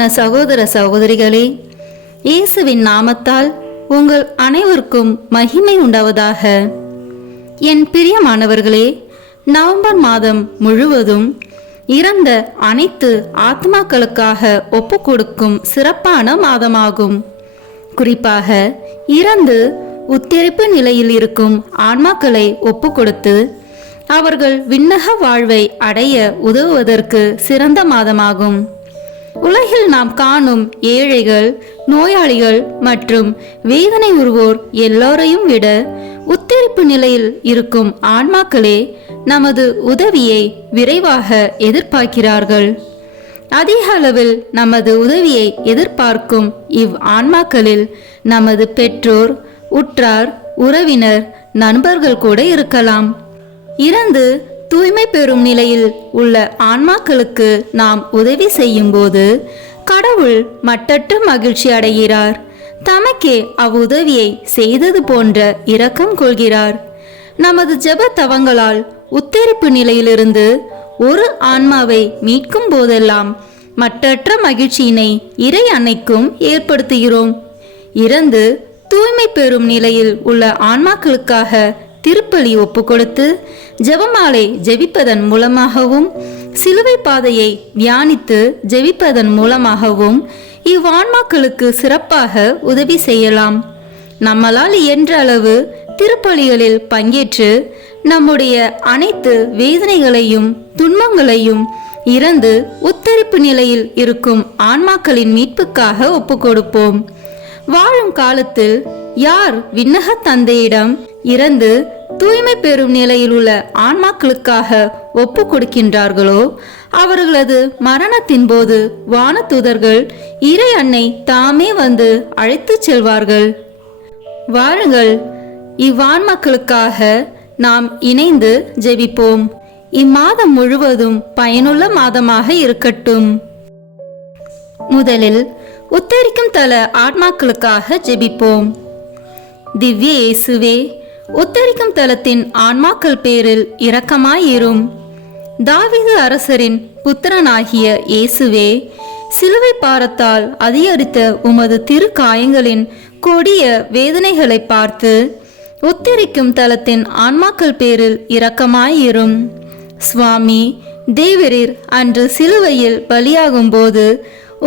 பிரியமான சகோதர சகோதரிகளே, இயேசுவின் நாமத்தால் உங்கள் அனைவருக்கும் மகிமை உண்டாவதாக. என் பிரியமானவர்களே, நவம்பர் மாதம் முழுவதும் இறந்த அனைத்து ஆத்மாக்களுக்காக ஒப்பு கொடுக்கும் சிறப்பான மாதமாகும். குறிப்பாக இறந்து உத்தரிப்பு நிலையில் இருக்கும் ஆன்மாக்களை ஒப்பு கொடுத்து அவர்கள் விண்ணக வாழ்வை அடைய உதவுவதற்கு சிறந்த மாதமாகும். உலகில் நாம் காணும் ஏழைகள், நோயாளிகள் மற்றும் வேதனை உறுவோர் எல்லோரையும் விட உத்தரிப்பு நிலையில் இருக்கும் ஆன்மாக்களே நமது உதவியை விரைவாக எதிர்பார்க்கிறார்கள். அதிக அளவில் நமது உதவியை எதிர்பார்க்கும் ஆன்மாக்களில் நமது பெற்றோர், உற்றார், உறவினர், நண்பர்கள் கூட இருக்கலாம். இறந்து தூய்மை பெறும் நிலையில் உள்ள ஆன்மாக்களுக்கு நாம் உதவி செய்யும் போது கடவுள் மட்டற்ற மகிழ்ச்சி அடைகிறார். தமக்கே அவ்வுதவியை செய்தது போன்ற இரக்கம் கொள்கிறார். நமது ஜெப தவங்களால் உத்தரிப்பு நிலையிலிருந்து ஒரு ஆன்மாவை மீட்கும் போதெல்லாம் மட்டற்ற மகிழ்ச்சியினை இறை அன்னைக்கும் ஏற்படுத்துகிறோம். இறந்து தூய்மை பெறும் நிலையில் உள்ள ஆன்மாக்களுக்காக திருப்பலி ஒப்பு கொடுத்து ஜெபமாலை ஜெபிப்பதன் மூலமாகவும் சிலுவை பாதையை தியானித்து ஜெபிப்பதன் மூலமாகவும் இவ்வான்மாக்களுக்கு சிறப்பாக உதவி செய்யலாம். நம்மளால் இயன்ற அளவு திருப்பலிகளில் பங்கேற்று நம்முடைய அனைத்து வேதனைகளையும் துன்பங்களையும் இறந்து உத்தரிப்பு நிலையில் இருக்கும் ஆன்மாக்களின் மீட்புக்காக ஒப்பு கொடுப்போம். வாழும் காலத்தில் யார் விண்ணக தந்தையிடம் இறந்து தூய்மை பெறும் நிலையில் உள்ள ஆன்மாக்களுக்காக ஒப்பு கொடுக்கின்றார்களோ அவர்களது மரணத்தின் போது வானதூதர்கள் இறை அன்னை தாமே வந்து அழைத்து செல்வார்கள். வாருங்கள், இவ்வான்மாக்களுக்காக நாம் இணைந்து ஜெபிப்போம். இம்மாதம் முழுவதும் பயனுள்ள மாதமாக இருக்கட்டும். முதலில் உத்தரிக்கும் தல ஆன்மாக்களுக்காக ஜெபிப்போம். திவ்ய இயேசுவே, உத்தரிக்கும் தலத்தின் ஆன்மாக்கள் பேரில் இரக்கமாயிரும். தாவீது அரசரின் புத்திரனாகிய இயேசுவே, சிலுவை பாரத்தால் அதிகரித்த உமது திரு காயங்களின் கொடிய வேதனைகளை பார்த்து உத்தரிக்கும் தலத்தின் ஆன்மாக்கள் பேரில் இரக்கமாயிரும். சுவாமி, தேவரீர் அன்று சிலுவையில் பலியாகும் போது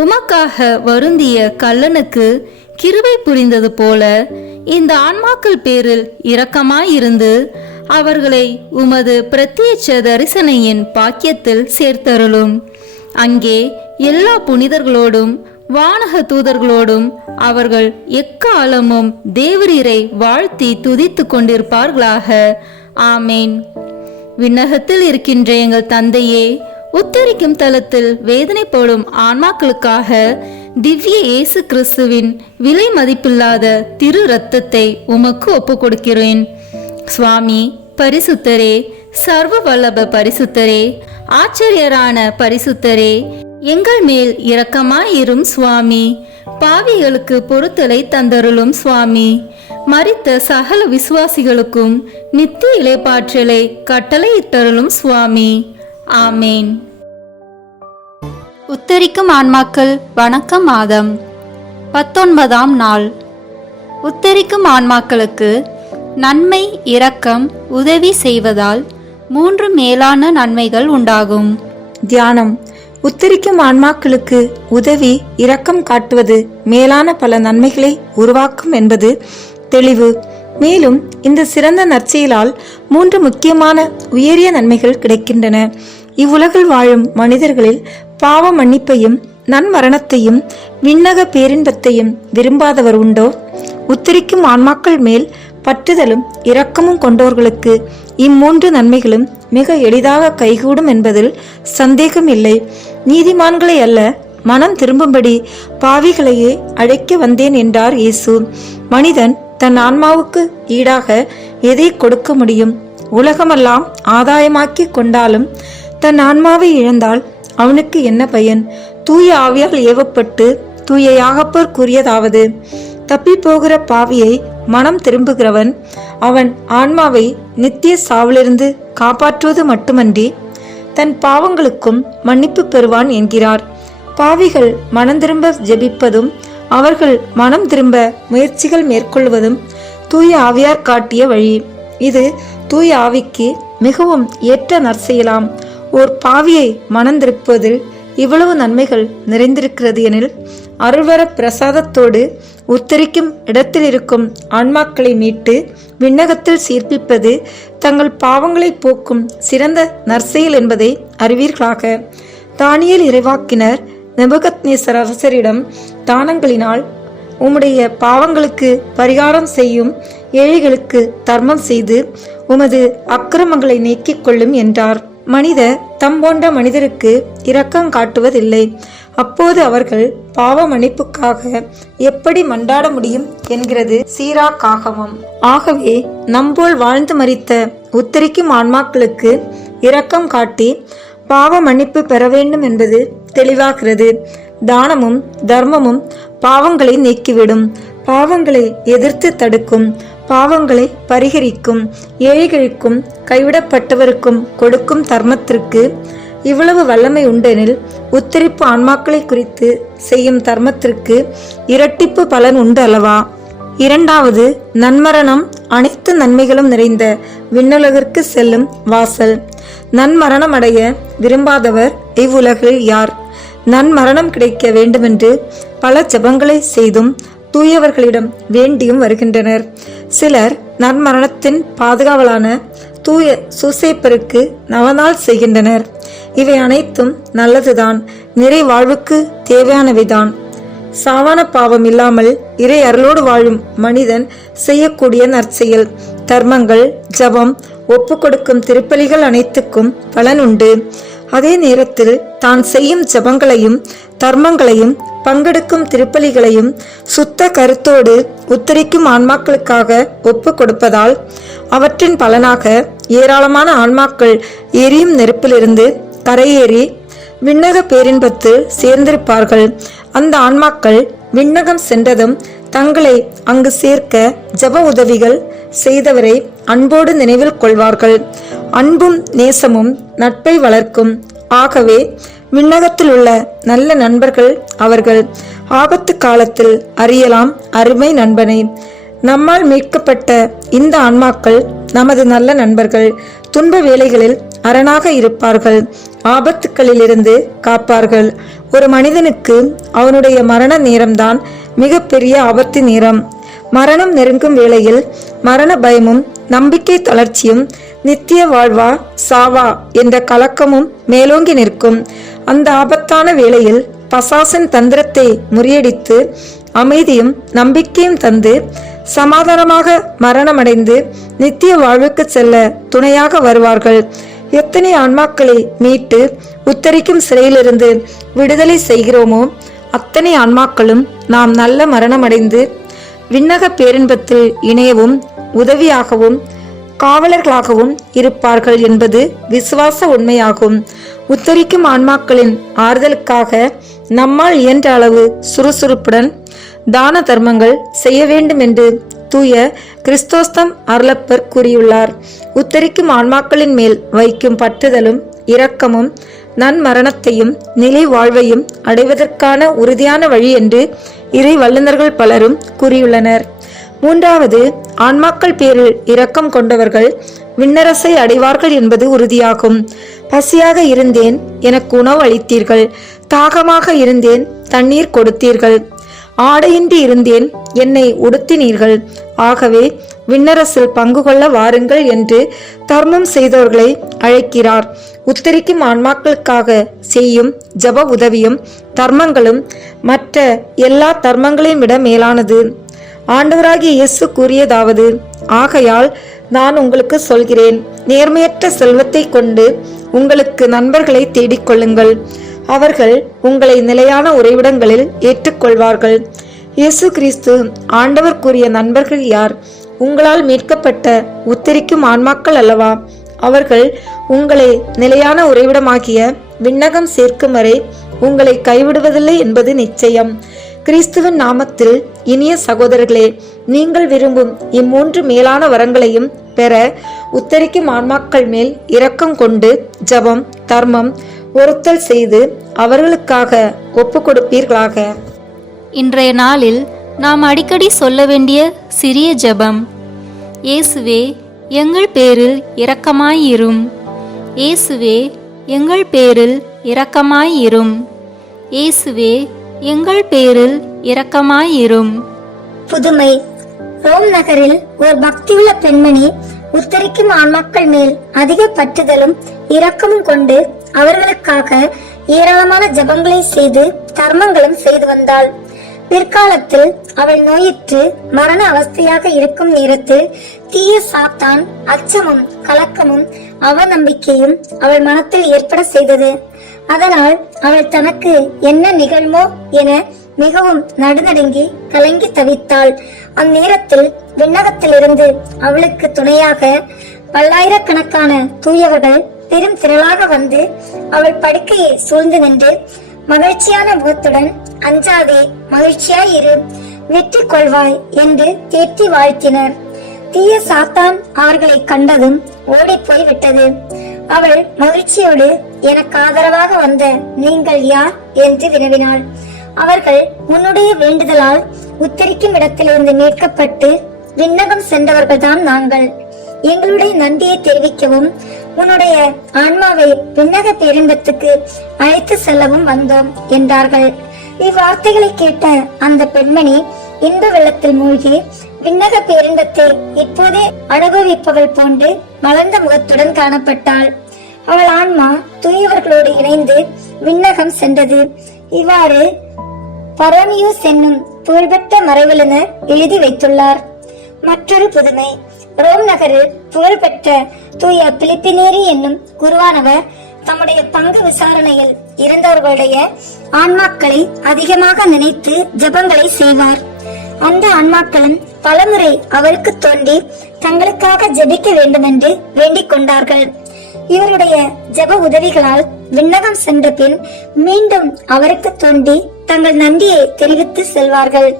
உமக்காக வருந்திய கள்ளனுக்கு கிருபை புரிந்தது போல இந்த ஆன்மாக்கள் பேரில் இரக்கமாயிருந்து அவர்களை உமது பிரத்யட்ச தரிசனையின் பாக்கியத்தில் சேர்த்தருளும். அங்கே எல்லா புனிதர்களோடும் வானக தூதர்களோடும் அவர்கள் எக்காலமும் தேவரீரை வாழ்த்தி துதித்து கொண்டிருப்பார்களாக. ஆமேன். விண்ணகத்தில் இருக்கின்ற எங்கள் தந்தையே, உத்தரிக்கும் தலத்தில் வேதனைப்படும் ஆன்மாக்களுக்காக திவ்ய இயேசு கிறிஸ்துவின் விலை மதிப்பில்லாத திரு இரத்தத்தை உமக்கு ஒப்பு கொடுக்கிறேன். சுவாமி, பரிசுத்தரே, சர்வ வல்லப பரிசுத்தரே, ஆச்சரியரான பரிசுத்தரே, எங்கள் மேல் இரக்கமாயிரும் சுவாமி. பாவிகளுக்கு பொறுத்தலை தந்தருளும் சுவாமி. மரித்த சகல விசுவாசிகளுக்கும் நித்திய இளைப்பாற்றலை கட்டளையிட்டருளும் சுவாமி. ஆமேன். உத்தரிக்கும் ஆன்மாக்கள் வணக்க மாதம் 19ஆம் நாள். உத்தரிக்கும் ஆன்மாக்களுக்கு நன்மை, இரக்கம், உதவி செய்வதால் 3 மேலான நன்மைகள் உண்டாகும். தியானம். உத்தரிக்கும் ஆன்மாக்களுக்கு உதவி, இரக்கம் காட்டுவது மேலான பல நன்மைகளை உருவாக்கும் என்பது தெளிவு. மேலும் இந்த சிறந்த நற்செயலால் 3 முக்கியமான உயரிய நன்மைகள் கிடைக்கின்றன. இவ்வுலகில் வாழும் மனிதர்களில் பாவ மன்னிப்பையும் நன்மரணத்தையும் விண்ணக பேரின்பத்தையும் விரும்பாதவர் உண்டோ? உத்தரிக்கும் ஆன்மாக்கள் மேல் பற்றுதலும் இரக்கமும் கொண்டவர்களுக்கு இம்3 நன்மைகளும் மிக எளிதாக கைகூடும் என்பதில் சந்தேகம் இல்லை. நீதிமான்களை அல்ல, மனம் திரும்பும்படி பாவிகளையே அழைக்க வந்தேன் என்றார் இயேசு. மனிதன் தன் ஆன்மாவுக்கு ஈடாக எதை கொடுக்க முடியும்? உலகமெல்லாம் ஆதாயமாக்கி கொண்டாலும் தன் ஆன்மாவை இழந்தால் அவனுக்கு என்ன பயன்? தூய ஆவியால் ஏவப்பட்டு தூய யாகப்பர் கூறியதாவது: தப்பி போகிற பாவியை மனம் திரும்புகிறவன் அவன் ஆன்மாவை நித்திய சாவிலிருந்து காப்பாற்றுவது மட்டுமன்றி தன் பாவங்களுக்கும் மன்னிப்பு பெறுவான் என்கிறார். பாவிகள் மனம் திரும்ப ஜெபிப்பதும் அவர்கள் மனம் திரும்ப முயற்சிகள் மேற்கொள்வதும் தூய ஆவியார் காட்டிய வழி. இது தூய ஆவிக்கு மிகவும் ஏற்ற நற்செயலாம். ஓர் பாவியை மனம் திருப்புவதில் இவ்வளவு நன்மைகள் நிறைந்திருக்கிறது எனில், அருள்வர பிரசாதத்தோடு உத்தரிக்கும் இடத்தில் இருக்கும் ஆன்மாக்களை மீட்டு விண்ணகத்தில் சீர்ப்பிப்பது தங்கள் பாவங்களை போக்கும் சிறந்த நற்செயல் என்பதை அறிவீர்களாக. தானியேல் இறைவாக்கினர் நேபுகத்நேசர் அரசரிடம், தானங்களினால் உம்முடைய பாவங்களுக்கு பரிகாரம் செய்யும், ஏழைகளுக்கு தர்மம் செய்து உமது அக்கிரமங்களை நீக்கிக் கொள்ளும் என்றார். மனிதர் தம் போன்ற மனிதருக்கு இரக்கம் காட்டுவதில்லை. அப்போது அவர்கள் பாவ மன்னிப்புக்காக எப்படி மன்றாட முடியும் என்கிறது சீராக்காகமம். ஆகவே நம்போல் வாழ்ந்து மரித்த உத்தரிக்கும் ஆன்மாக்களுக்கு இரக்கம் காட்டி பாவ மன்னிப்பு பெற வேண்டும் என்பது தெளிவாகிறது. தானமும் தர்மமும் பாவங்களை நீக்கிவிடும், பாவங்களை எதிர்த்து தடுக்கும், பாவங்களை பரிகரிக்கும், ஏழைகளுக்கும் கைவிடப்பட்டவருக்கும் கொடுக்கும் தர்மத்திற்கு இவ்வளவு வல்லமை உண்டெனில், உத்தரிப்பு ஆன்மாக்களை குறித்து செய்யும் தர்மத்திற்கு இரட்டிப்பு பலன் உண்டு அல்லவா? இரண்டாவது, நன்மரணம் அனைத்து நன்மைகளும் நிறைந்த விண்ணுலகிற்கு செல்லும் வாசல். நன்மரணம் அடைய விரும்பாதவர் இவ்வுலகில் யார்? நன்மரணம் கிடைக்க வேண்டுமென்று பல ஜெபங்களை செய்தும் தூயவர்களிடம் வேண்டியும் வருகின்றனர். சிலர் நன்மரணத்தின் பாதுகாவலான தூய சூசேப்பருக்கு நவநாள் செய்கின்றனர். இவை அனைத்தும் நல்லதுதான், நிறை வாழ்வுக்கு தேவையானவைதான். சாவான பாவம் இல்லாமல் இறை அருளோடு வாழும் மனிதன் செய்யக்கூடிய நற்செயல், தர்மங்கள், ஜபம், ஒப்பு கொடுக்கும் திருப்பலிகள் அனைத்துக்கும் பலன் உண்டு. அதே நேரத்தில் தான் செய்யும் ஜபங்களையும் தர்மங்களையும் பங்கெடுக்கும் திருப்பலிகளையும் சுத்த கருத்தோடு உத்தரிக்கும் ஆன்மாக்களுக்காக ஒப்பு கொடுப்பதால் அவற்றின் பலனாக ஏராளமான ஆன்மாக்கள் எரியும் நெருப்பிலிருந்து கரையேறி விண்ணக பேரின்பத்தில் சேர்ந்திருப்பார்கள். அந்த ஆன்மாக்கள் விண்ணகம் சென்றதும் தங்களை அங்கு சேர்க்க ஜப உதவிகள் செய்தவரை அன்போடு நினைவில் கொள்வார்கள். அன்பும் நேசமும் நட்பை வளர்க்கும். ஆகவே விண்ணகத்தில் உள்ள நல்ல நண்பர்கள் அவர்கள். ஆபத்து காலத்தில் அறியலாம் அருமை நண்பனை. நம்மால் மீட்கப்பட்ட இந்த ஆன்மாக்கள் நமது நல்ல நண்பர்கள். துன்ப வேளைகளில் அரணாக இருப்பார்கள், ஆபத்துக்களிலிருந்து காப்பார்கள். ஒரு மனிதனுக்கு அவனுடைய மரண நேரம்தான் மிக பெரிய ஆபத்து நேரம். மரணம் நெருங்கும் வேளையில் மரண பயமும் நம்பிக்கை தளர்ச்சியும் நித்திய வாழ்வா சாவா என்ற கலக்கமும் மேலோங்கி நிற்கும். அந்த ஆபத்தான வேளையில் பசாசன் தந்திரத்தை முறியடித்து அமைதியும் நம்பிக்கையும் தந்து சமாதானமாக மரணமடைந்து நித்திய வாழ்வுக்கு செல்ல துணையாக வருவார்கள். எத்தனை ஆன்மாக்களை மீட்டு உத்தரிக்கும் சிறையிலிருந்து விடுதலை செய்கிறோமோ அத்தனை ஆன்மாக்களும் நாம் நல்ல மரணமடைந்து விண்ணக பேரின்பத்தில் இணையவும் உதவியாகவும் காவலர்களாகவும் இருப்பார்கள் என்பது விசுவாச உண்மையாகும். உத்தரிக்கும் ஆன்மாக்களின் ஆறுதலுக்காக நம்மால் இயன்ற அளவு சுறுசுறுப்புடன் தான தர்மங்கள் செய்ய வேண்டும் என்று தூய கிறிஸ்தோஸ்தம் அருளப்பர் கூறியுள்ளார். உத்தரிக்கும் ஆன்மாக்களின் மேல் வைக்கும் பற்றுதலும் இரக்கமும் நன்மரணத்தையும் நிலை வாழ்வையும் அடைவதற்கான உறுதியான வழி என்று இறை வல்லுநர்கள் பலரும் கூறியுள்ளனர். மூன்றாவது, ஆன்மாக்கள் பேரில் இரக்கம் கொண்டவர்கள் விண்ணரசை அடைவார்கள் என்பது உறுதியாகும். பசியாக இருந்தேன், எனக்கு உணவு அளித்தீர்கள். தாகமாக இருந்தேன், தண்ணீர் கொடுத்தீர்கள். ஆடையின்றி இருந்தேன், என்னை உடுத்தினீர்கள். ஆகவே விண்ணரசில் பங்கு கொள்ள வாருங்கள் என்று தர்மம் செய்தவர்களை அழைக்கிறார். உத்தரிக்கும் ஆன்மாக்களுக்காக செய்யும் ஜப உதவியும் தர்மங்களும் மற்ற எல்லா தர்மங்களையும் விட மேலானது. ஆண்டவராகிய இயேசு கூறியதாவது, ஆகையால் நான் உங்களுக்கு சொல்கிறேன், நேர்மையற்ற செல்வத்தை கொண்டு உங்களுக்கு நண்பர்களை தேடிக்கொள்ளுங்கள். அவர்கள் உங்களை நிலையான உறைவிடங்களில் ஏற்றுக்கொள்வார்கள். இயேசு கிறிஸ்து ஆண்டவர் கூறிய நண்பர்கள் யார்? உங்களால் மீட்கப்பட்ட உத்தரிக்கும் ஆன்மாக்கள் அல்லவா? அவர்கள் உங்களை நிலையான உறைவிடமாகிய விண்ணகம் சேர்க்கும் வரை உங்களை கைவிடுவதில்லை என்பது நிச்சயம். கிறிஸ்துவின் நாமத்தில் இனிய சகோதரர்களே, நீங்கள் விரும்பும் இம்மூன்று மேலான வரங்களையும் பெற உத்தரிக்கும் ஆன்மாக்கள் மேல் இரக்கம் கொண்டு ஜபம், தர்மம், ஒருத்தல் செய்து அவர்களுக்காக ஒப்பு கொடுப்பீர்களாக. இன்றைய நாளில் நாம் அடிக்கடி சொல்ல வேண்டிய சிறிய ஜெபம்: இயேசுவே, எங்கள் பேரில் இரக்கமாயிரும். இயேசுவே, எங்கள் பேரில் இரக்கமாயிரும். இயேசுவே, எங்கள் பேரில் இரக்கமாயிரும். புதுமை. ரோம் நகரில் ஒரு பக்தியுள்ள பெண்மணி உத்தரிக்கும் ஆன்மாக்கள் மேல் அதிக பற்றுதலும் இரக்கமும் கொண்டு அவர்களுக்காக ஏராளமான ஜபங்களை செய்து தர்மங்களும் செய்து வந்தாள். பிற்காலத்தில் அவள் நோயுற்று மரண அவஸ்தையாக இருக்கும் நேரத்தில் தீய சாத்தான் அச்சமும் கலக்கமும் அவநம்பிக்கையும் அவள் மனத்தில் ஏற்பட செய்தது. அதனால் அவள் தனக்கு என்ன நிகழ்மோ என மிகவும் நடுநடுங்கி கலங்கி தவித்தாள். அந்நேரத்தில் விண்ணகத்திலிருந்து அவளுக்கு துணையாக பல்லாயிரக்கணக்கான தூயவர்கள் பெரும் திரளாக வந்து அவள் படுக்கையை சூழ்ந்து நின்று மகிழ்ச்சியான முகத்துடன், அஞ்சாதே, மகிழ்ச்சியாயிரு, வெற்றி கொள்வாய் என்று தேற்றி வாழ்த்தினர். தீய சாத்தான் அவர்களை கண்டதும் ஓடி போய் விட்டது. அவள் மகிழ்ச்சியோடு, எனக்கு ஆதரவாக வந்த நீங்கள் யார் என்று வினவினாள். அவர்கள், உன்னுடைய வேண்டுதலால் உத்தரிக்கும் இடத்திலிருந்து மீட்கப்பட்டு விண்ணகம் சென்றவர்கள்தான் நாங்கள். எங்களுடைய நன்றியை தெரிவிக்கவும் உன்னுடைய ஆன்மாவை விண்ணக பேரின்பத்துக்கு அழைத்து செல்லவும் வந்தோம் என்றார்கள். இவ்வார்த்தைகளை கேட்ட அந்த பெண்மணி இன்ப வெள்ளத்தில் மூழ்கி விண்ணக பேரின்பத்தை இப்போதே அனுபவிப்பவள் போன்று மலர்ந்த முகத்துடன் காணப்பட்டாள். அவள் ஆன்மா தூயவர்களோடு இணைந்து விண்ணகம் சென்றது. இவ்வாறு பரோனியூஸ் என்னும் புகழ்பெற்ற மறைவல்லுனர் எழுதி வைத்துள்ளார். மற்றொரு புதுமை. ரோம் நகரில் புகழ்பெற்ற தூய பிலிப்பினேரி என்னும் குருவானவர் தம்முடைய பங்கு விசாரணையில் இறந்தவர்களுடைய ஆன்மாக்களை அதிகமாக நினைத்து ஜபங்களை செய்வார். அந்த ஆன்மாக்களும் பலமுறை அவருக்கு தோன்றி தங்களுக்காக ஜெபிக்க வேண்டும் என்று வேண்டிக் கொண்டார்கள். இவருடைய ஜப உதவிகளால் விண்ணகம் சென்ற பின் மீண்டும் அவருக்கு தோன்றி தங்கள் நன்றியை தெரிவித்து செல்வார்கள்.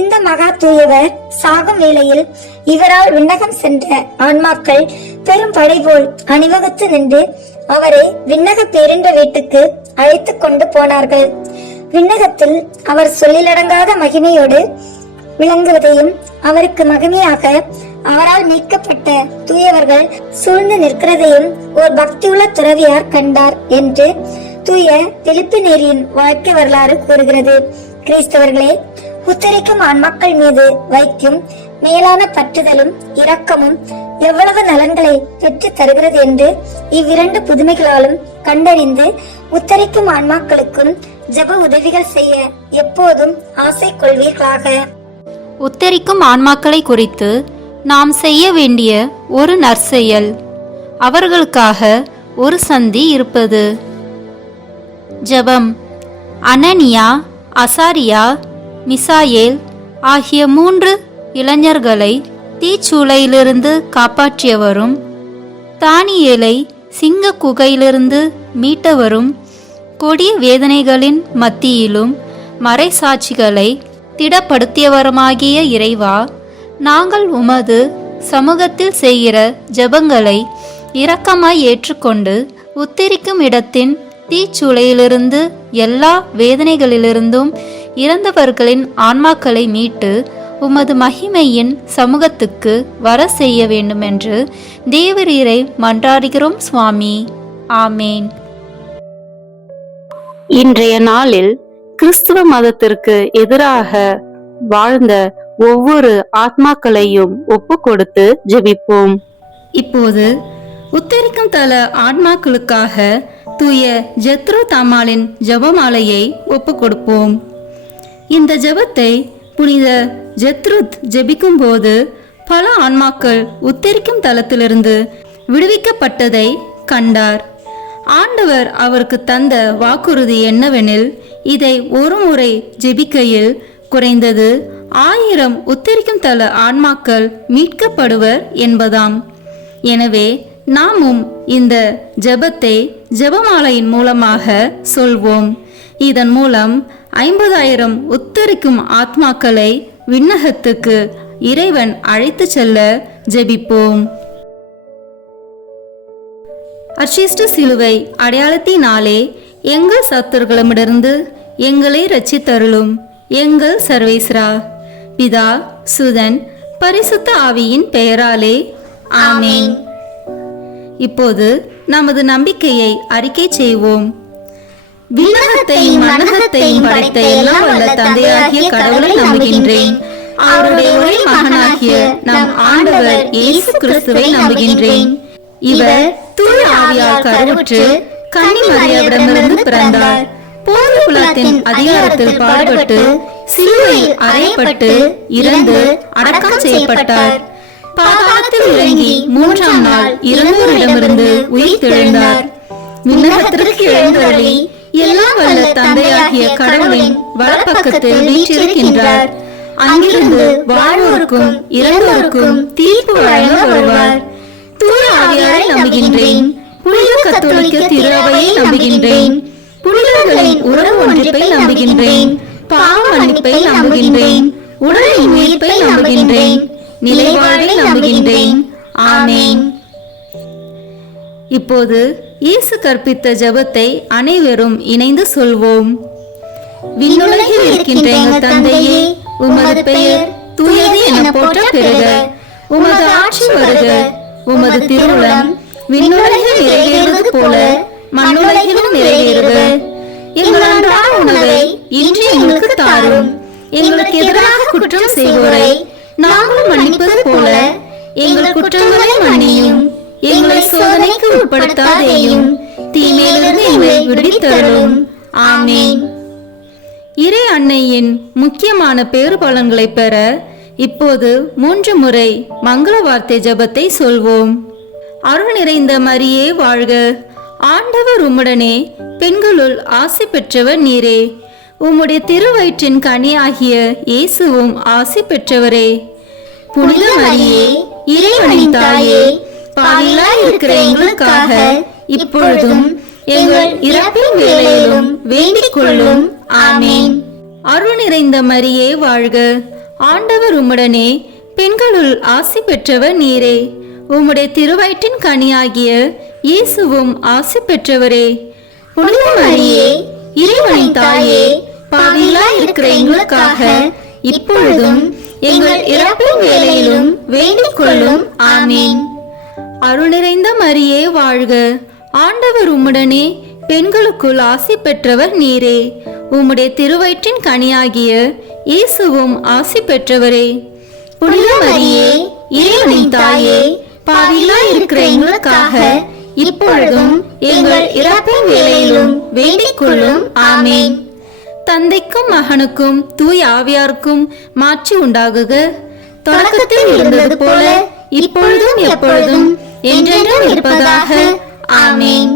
இந்த மகா தூயவர் சாகும் வேளையில் இவரால் விண்ணகம் சென்ற ஆன்மாக்கள் பெரும் படை போல் அணிவகுத்து நின்று அவரை விண்ணக பேரின்ப வீட்டுக்கு அழைத்துக் கொண்டு போனார்கள். விண்ணகத்தில் அவர் சொல்லிலடங்காத மகிமையோடு விளங்குவதையும் அவருக்கு மகிமையாக அவரால் மீட்கப்பட்ட தூயவர்கள் சூழ்ந்து நிற்கிறதையும் ஒரு பக்தியுள்ள துறவியார் கண்டார் என்று தூய பிலிப்பினேரியின் வாழ்க்கை வரலாறு கூறுகிறது. கிறிஸ்தவர்களே, உத்தரிக்கும் ஆன்மாக்கள் மீது வைக்கும் மேலான பற்றுதலும் இரக்கமும் எவ்வளவு நலன்களை பெற்று தருகிறது என்று இவ்விரண்டு புதுமைகளாலும் கண்டறிந்து உத்தரிக்கும் ஆன்மாக்களுக்கும் ஜப உதவிகள் செய்ய எப்போதும் ஆசை கொள்வீர்களாக. உத்தரிக்கும் ஆன்மாக்களை குறித்து நாம் செய்ய வேண்டிய ஒரு நற்செயல், அவர்களுக்காக ஒரு சந்தி இருப்பது. ஜெபம். அனனியா, அசாரியா, மிசாயேல் ஆகிய 3 இளைஞர்களை தீச்சூளையிலிருந்து காப்பாற்றியவரும், தானியேலை சிங்க குகையிலிருந்து மீட்டவரும், கொடிய வேதனைகளின் மத்தியிலும் மறைசாட்சிகளை திடப்படுத்தியவருமாகிய இறைவா, நாங்கள் உமது சமூகத்தில் செய்கிற ஜெபங்களை இரக்கமாய் ஏற்றுக்கொண்டு உத்தரிக்கும் இடத்தின் தீச்சூளையிலிருந்து எல்லா வேதனைகளிலிருந்தும் இறந்தவர்களின் ஆன்மாக்களை மீட்டு உமது மகிமையின் சமூகத்துக்கு வர செய்ய வேண்டுமென்று தேவரீரை மன்றாடுகிறோம் சுவாமி. ஆமேன். இன்றைய நாளில் கிறிஸ்துவ மதத்திற்கு எதிராக வாழ்ந்த ஒவ்வொரு ஆத்மாக்களையும் ஒப்பு கொடுத்து ஜெபிப்போம். இப்போது உத்தரிக்கும் தல ஆன்மாக்களுக்காக தூய ஜெத்ரு தாமாலின் ஜெபமாலையை ஒப்பு கொடுப்போம். இந்த ஜெபத்தை புனித ஜெத்ருத் ஜெபிக்கும் போது பல ஆன்மாக்கள் உத்தரிக்கும் தலத்திலிருந்து விடுவிக்கப்பட்டதை கண்டார். ஆண்டவர் அவருக்கு தந்த வாக்குறுதி என்னவெனில், இதை ஒரு முறை ஜெபிக்கையில் குறைந்தது 1000 உத்தரிக்கும் தல ஆன்மாக்கள் மீட்கப்படுவர் என்பதாம். எனவே நாமும் இந்த ஜெபத்தை ஜெபமாலையின் மூலமாக சொல்வோம். இதன் மூலம் 50,000 உத்தரிக்கும் ஆத்மாக்களை விண்ணகத்துக்கு இறைவன் அழைத்து செல்ல ஜெபிப்போம். அர்ச்சிஷ்ட சிலுவை அடையாளத்தினாலே எங்கள் சத்துருக்களிடமிருந்து எங்களை ரட்சித்தருளும். எங்கள் சர்வேஸ்வரா, பிதா, சுதன், பரிசுத்த ஆவியின் பெயராலே ஆமென். இப்போது நமது நம்பிக்கையை அறிக்கை செய்வோம். விண்ணகத்தையும் மண்ணகத்தையும் படைத்த எல்லாம் வல்ல தந்தையாகிய கடவுளை நம்புகின்றேன். அவருடைய ஒரே மகனாகிய நம் ஆண்டவர் இயேசு கிறிஸ்துவை நம்புகின்றேன். இவர் தூய ஆவியால் கருவுற்று கன்னி மரியாவிடமிருந்து பிறந்தார். போர் குலத்தின் அதிகாரத்தில் பாடுபட்டு சிலுவையில் அறையப்பட்டு இறந்து அடக்கம் செய்யப்பட்டார். பாதாளத்தில் இறங்கி 3ஆம் நாள் இறந்தோரிடமிருந்து உயிர் தெழுந்தார். விண்ணகத்திற்கு எழுந்தருளி எல்லாம் வல்ல தந்தையாகிய கடவுளின் வலப்பக்கத்தில் வீற்றிருக்கின்றார். அங்கிருந்து வாழ்வோருக்கும் இறந்தோருக்கும் தீர்ப்பு வழங்க வருவார். தூய ஆவியாரை நம்புகின்றேன். புனித கத்தோலிக்க திருஅவையை நம்புகின்றேன். புனிதர்களின் உறவு ஒன்றிப்பை நம்புகின்றேன். பாவ மன்னிப்பை நம்புகின்றேன். உடலின் மீட்பை நம்புகின்றேன். நிலைவாழ்வை நம்புகின்றேன். ஆமென். இப்போது இயேசு கற்பித்த ஜெபத்தை அனைவரும் இணைந்து சொல்வோம். விண்ணுலகில் இருக்கின்ற எங்கள் தந்தையே, உமது பெயர் தூயது என போற்ற பெறுக. உமது ஆட்சி வருக. உமது திருவுளம் விண்ணுலகில் நிறைவேறுவது போல மண்ணுலகிலும் நிறைவேறுக. எங்கள் அன்றாட உணவை இன்று எங்களுக்கு தாரும். எங்களுக்கு எதிராக குற்றம் செய்வோரை நாங்களும் மன்னிப்பது போல எங்கள் குற்றங்களை மன்னியும். எங்களை சோதனைக்கு உட்படுத்தாதேயும், தீமையிலிருந்து எங்களை விடுவித்தருளும். ஆமென். இறை அன்னையின் முக்கியமான பேறு பலன்களை பெற இப்போது 3 முறை மங்கள வார்த்தை ஜெபத்தை சொல்வோம். அருள் நிறைந்த மரியே வாழ்க. ஆண்டவர் உம்முடனே, பெண்களுள் ஆசி பெற்றவர் நீரே. உம்முடைய திருவயிற்றின் கனியாகிய இயேசுவும் ஆசி பெற்றவரே. புனித மரியே, இறைவனின் தாயே, பாவிகளாய் இருக்கிற எங்களுக்காக இப்பொழுதும் எங்கள் இறப்பின் வேளையிலும் வேண்டிக் கொள்ளும். ஆமென். அருள் நிறைந்த மரியே வாழ்க. ஆண்டவர் உம்முடனே, பெண்களுள் ஆசி பெற்றவர் நீரே. உம்முடைய திருவயிற்றின் கனியாகிய இயேசுவும் ஆசி பெற்றவரே. புனித மரியே, இறைவனின் தாயே, பாவிகளாய் இருக்கிற எங்களுக்காக இப்பொழுதும் எங்கள் இறப்பின் வேளையிலும் வேண்டிக் கொள்ளும். ஆமென். அருள் நிறைந்த மரியே வாழ்க. ஆண்டவர் உம்முடனே, பெண்களுக்குள் ஆசி பெற்றவர் நீரே. உம்முடைய திருவயிற்றின் கனியாகிய இயேசுவும் ஆசி பெற்றவரே. புனித மரியே, இறைவனின் தாயே, பாவிகளாய் இருக்கிற எங்களுக்காக இப்பொழுதும் எங்கள் இறப்பின் வேளையிலும் வேண்டிக் கொள்ளும். ஆமென். தந்தைக்கும் மகனுக்கும் தூய ஆவியாருக்கும் மாட்சி உண்டாகுக. தொடக்கத்தில் இருந்தது போல இப்பொழுதும் எப்பொழுதும் என்றென்றும் இருப்பதாக. ஆமென்.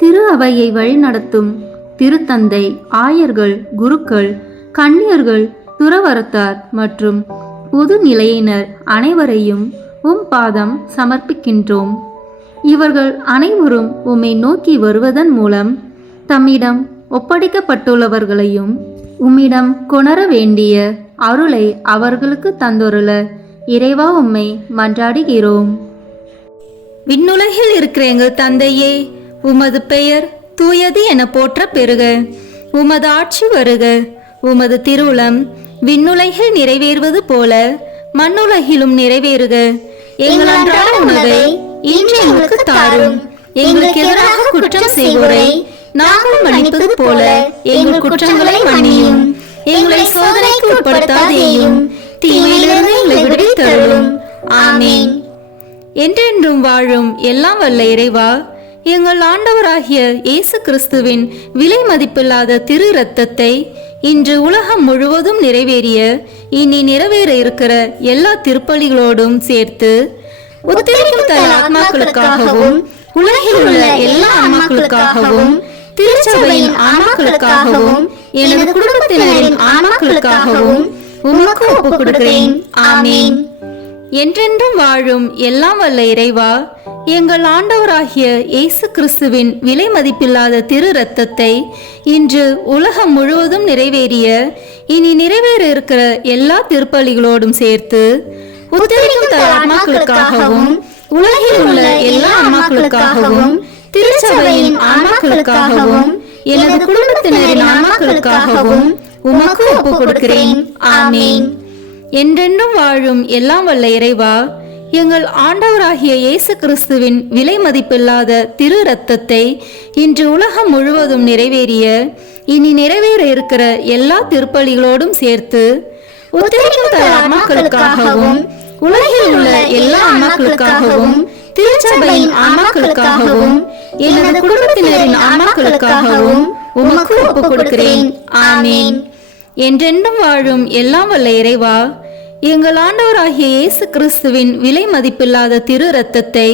திரு அவையை வழிநடத்தும் திருத்தந்தை, ஆயர்கள், குருக்கள், கன்னியர்கள், துறவரத்தார் மற்றும் பொது நிலையினர் அனைவரையும் உம் பாதம் சமர்ப்பிக்கின்றோம். இவர்கள் அனைவரும் உம்மை நோக்கி வருவதன் மூலம் தம்மிடம் ஒப்படைக்கப்பட்டுள்ளவர்களையும் உம்மிடம் கொணர வேண்டிய அருளை அவர்களுக்கு தந்தொருள இறைவா உம்மை மன்றாடுகிறோம். விண்ணுலகில் இருக்கிற எங்கள் தந்தையே, உமது பெயர் தூயது என போற்ற பெறுக. உமது ஆட்சி வருக. உமது திருவுளம் விண்ணுலகில் நிறைவேறுவது போல மண்ணுலகிலும் நிறைவேறுக. எங்கள் அன்றாட உணவை இன்று எங்களுக்கு தாரும். எங்களுக்கு எதிராக குற்றம் செய்வோரை நாங்கள் மன்னிப்பது போல எங்கள் குற்றங்களை மன்னியும். எங்களை சோதனைக்கு உட்படுத்தாதேயும், தீமையிலிருந்து எங்களை விடுவித்தருளும். ஆமென். என்றென்றும் வாழும் எல்லாம் வல்ல இறைவா, எங்கள் ஆண்டவராகிய இயேசு கிறிஸ்துவின் விலை மதிப்பில்லாத திரு இரத்தத்தை இன்று உலகம் முழுவதும் நிறைவேறிய இனி நிறைவேற இருக்கிற எல்லா திருப்பலிகளோடும் சேர்த்து உத்தரிக்கும் தல ஆத்மாக்களுக்காகவும் உலகில் உள்ள எல்லா ஆன்மாக்களுக்காகவும் திருச்சபையின் ஆன்மாக்களுக்காகவும் எனது குடும்பத்தினரின் ஆன்மாக்களுக்காகவும் உமக்கு ஒப்புக் கொடுக்கிறேன். ஆமென். என்றென்றும் வாழும் எல்லாம் வல்ல இறைவா, எங்கள் ஆண்டவராகிய இயேசு கிறிஸ்துவின் விலை மதிப்பில்லாத திரு இரத்தத்தை இன்று உலகம் முழுவதும் நிறைவேறிய இனி நிறைவேற இருக்கிற எல்லா திருப்பலிகளோடும் சேர்த்து உத்தரிக்கும் தல ஆன்மாக்களுக்காகவும் உலகில் உள்ள எல்லா ஆன்மாக்களுக்காகவும் திருச்சபையின் ஆன்மாக்களுக்காகவும் எனது குடும்பத்தினரின் ஆன்மாக்களுக்காகவும் உமக்கு ஒப்பு கொடுக்கிறேன். ஆமீன். என்றென்றும் வாழும் எல்லாம் வல்ல இறைவா, எங்கள் ஆண்டவராகிய இயேசு கிறிஸ்துவின் விலை மதிப்பில்லாத திரு இரத்தத்தை இன்று உலகம் முழுவதும் நிறைவேறிய இனி நிறைவேற இருக்கிற எல்லா திருப்பலிகளோடும் சேர்த்து உத்தரிக்கும் தல ஆன்மாக்களுக்காகவும் உலகில் உள்ள எல்லா ஆன்மாக்களுக்காகவும் திருச்சபையின் ஆன்மாக்களுக்காகவும் எனது குடும்பத்தினரின் ஆன்மாக்களுக்காகவும் உமக்கு ஒப்பு கொடுக்கிறேன். ஆமீன். என்றென்றும் வாழும் எல்லாம் வல்ல இறைவா, எங்கள் ஆண்டவராகிய இயேசு கிறிஸ்துவின் விலை மதிப்பில்லாத திரு இரத்தத்தை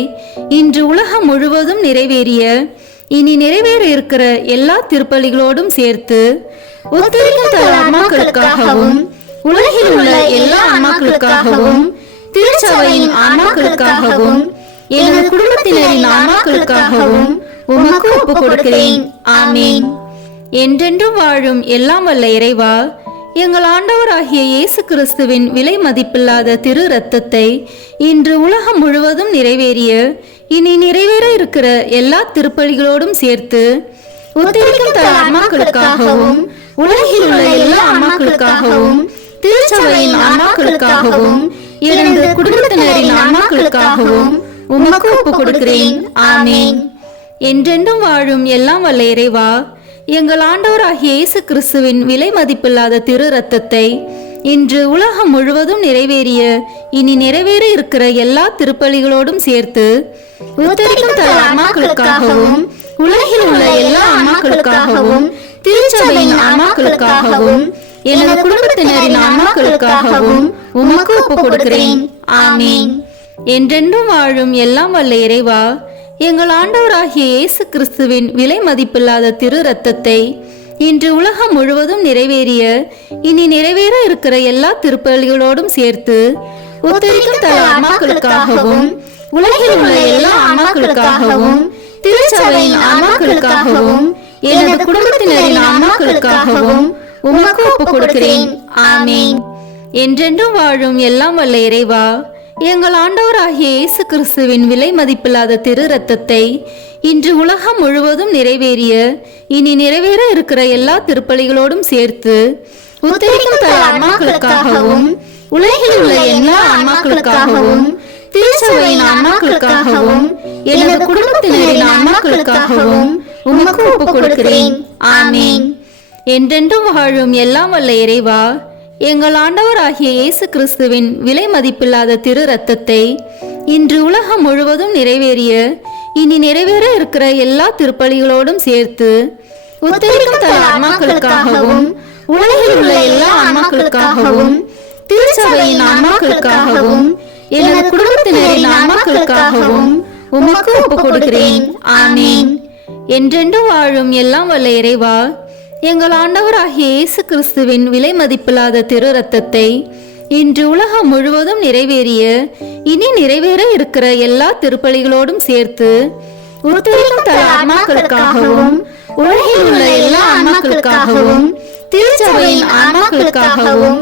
இன்று உலகம் முழுவதும் நிறைவேறிய இனி நிறைவேற இருக்கிற எல்லா திருப்பலிகளோடும் சேர்த்து உத்தரிக்கும் தல ஆன்மாக்களுக்காகவும் உலகில் உள்ள எல்லா ஆன்மாக்களுக்காகவும் திருச்சபையின் ஆன்மாக்களுக்காகவும் எனது குடும்பத்தினரின் ஆன்மாக்களுக்காகவும் உமக்கு ஒப்பு கொடுக்கிறேன். ஆமீன். என்றென்றும் வாழும் எல்லாம் வல்ல இறைவா, எங்கள் ஆண்டவராகிய இயேசு கிறிஸ்துவின் விலை மதிப்பில்லாத திரு இரத்தத்தை இன்று உலகம் முழுவதும் நிறைவேறிய இனி நிறைவேற இருக்கிற எல்லா திருப்பலிகளோடும் சேர்த்து உத்தரிக்கும் தல ஆன்மாக்களுக்காகவும் உலகில் உள்ள எல்லா ஆன்மாக்களுக்காகவும் திருச்சபையின் ஆன்மாக்களுக்காகவும் எனது குடும்பத்தினரின் ஆன்மாக்களுக்காகவும் உமக்கு ஒப்பு கொடுக்கிறேன். ஆமீன். என்றென்றும் வாழும் எல்லாம் வல்ல இறைவா, எங்கள் ஆண்டவராகிய இயேசு கிறிஸ்துவின் விலை மதிப்பில்லாத திரு இரத்தத்தை இன்று உலகம் முழுவதும் நிறைவேறிய இனி நிறைவேற இருக்கிற எல்லா திருப்பலிகளோடும் சேர்த்து உத்தரிக்கும் தல ஆன்மாக்களுக்காகவும் உலகில் உள்ள எல்லா ஆன்மாக்களுக்காகவும் திருச்சபையின் ஆன்மாக்களுக்காகவும் எனது குடும்பத்தினரின் ஆன்மாக்களுக்காகவும் உமக்கு ஒப்பு கொடுக்கிறேன். ஆமீன். என்றென்றும் வாழும் எல்லாம் வல்ல இறைவா, எங்கள் ஆண்டவராகிய இயேசு கிறிஸ்துவின் விலை மதிப்பில்லாத திரு இரத்தத்தை இன்று உலகம் முழுவதும் நிறைவேறிய இனி நிறைவேற இருக்கிற எல்லா திருப்பலிகளோடும் சேர்த்து உத்தரிக்கும் தல ஆன்மாக்களுக்காகவும் உலகில் உள்ள எல்லா ஆன்மாக்களுக்காகவும் திருச்சபையின் ஆன்மாக்களுக்காகவும் எனது குடும்பத்தினரின் ஆன்மாக்களுக்காகவும் உமக்கு ஒப்பு கொடுக்கிறேன். ஆமீன். என்றென்றும் வாழும் எல்லாம் வல்ல இறைவா, எங்கள் ஆண்டவராகிய இயேசு கிறிஸ்துவின் விலை மதிப்பில்லாத திரு இரத்தத்தை இன்று உலகம் முழுவதும் நிறைவேறிய இனி நிறைவேற இருக்கிற எல்லா திருப்பலிகளோடும் சேர்த்து உத்தரிக்கும் தல ஆன்மாக்களுக்காகவும் உலகில் உள்ள எல்லா ஆன்மாக்களுக்காகவும் திருச்சபையின் ஆன்மாக்களுக்காகவும் எனது குடும்பத்தினரின் ஆன்மாக்களுக்காகவும் உமக்கு ஒப்பு கொடுக்கிறேன். ஆமீன். என்றென்றும் வாழும் எல்லாம் வல்ல இறைவா, எங்கள் ஆண்டவராகிய இயேசு கிறிஸ்துவின் விலை மதிப்பில்லாத திரு இரத்தத்தை இன்று உலகம் முழுவதும் நிறைவேறிய இனி நிறைவேற இருக்கிற எல்லா திருப்பலிகளோடும் சேர்த்து உத்தரிக்கும் தல ஆன்மாக்களுக்காகவும் உலகில் உள்ள எல்லா ஆன்மாக்களுக்காகவும் திருச்சபையின் ஆன்மாக்களுக்காகவும் எனது குடும்பத்தினரின் ஆன்மாக்களுக்காகவும் உமக்கு ஒப்பு கொடுக்கிறேன். ஆமீன். என்றென்றும் வாழும் எல்லாம் வல்ல இறைவா, எங்கள் ஆண்டவராகிய இயேசு கிறிஸ்துவின் விலை மதிப்பில்லாத திரு இரத்தத்தை இன்று உலகம் முழுவதும் நிறைவேறிய இனி நிறைவேற இருக்கிற எல்லா திருப்பலிகளோடும் சேர்த்து உத்தரிக்கும் தல ஆன்மாக்களுக்காகவும் உலகில் உள்ள எல்லா ஆன்மாக்களுக்காகவும் திருச்சபையின் ஆன்மாக்களுக்காகவும்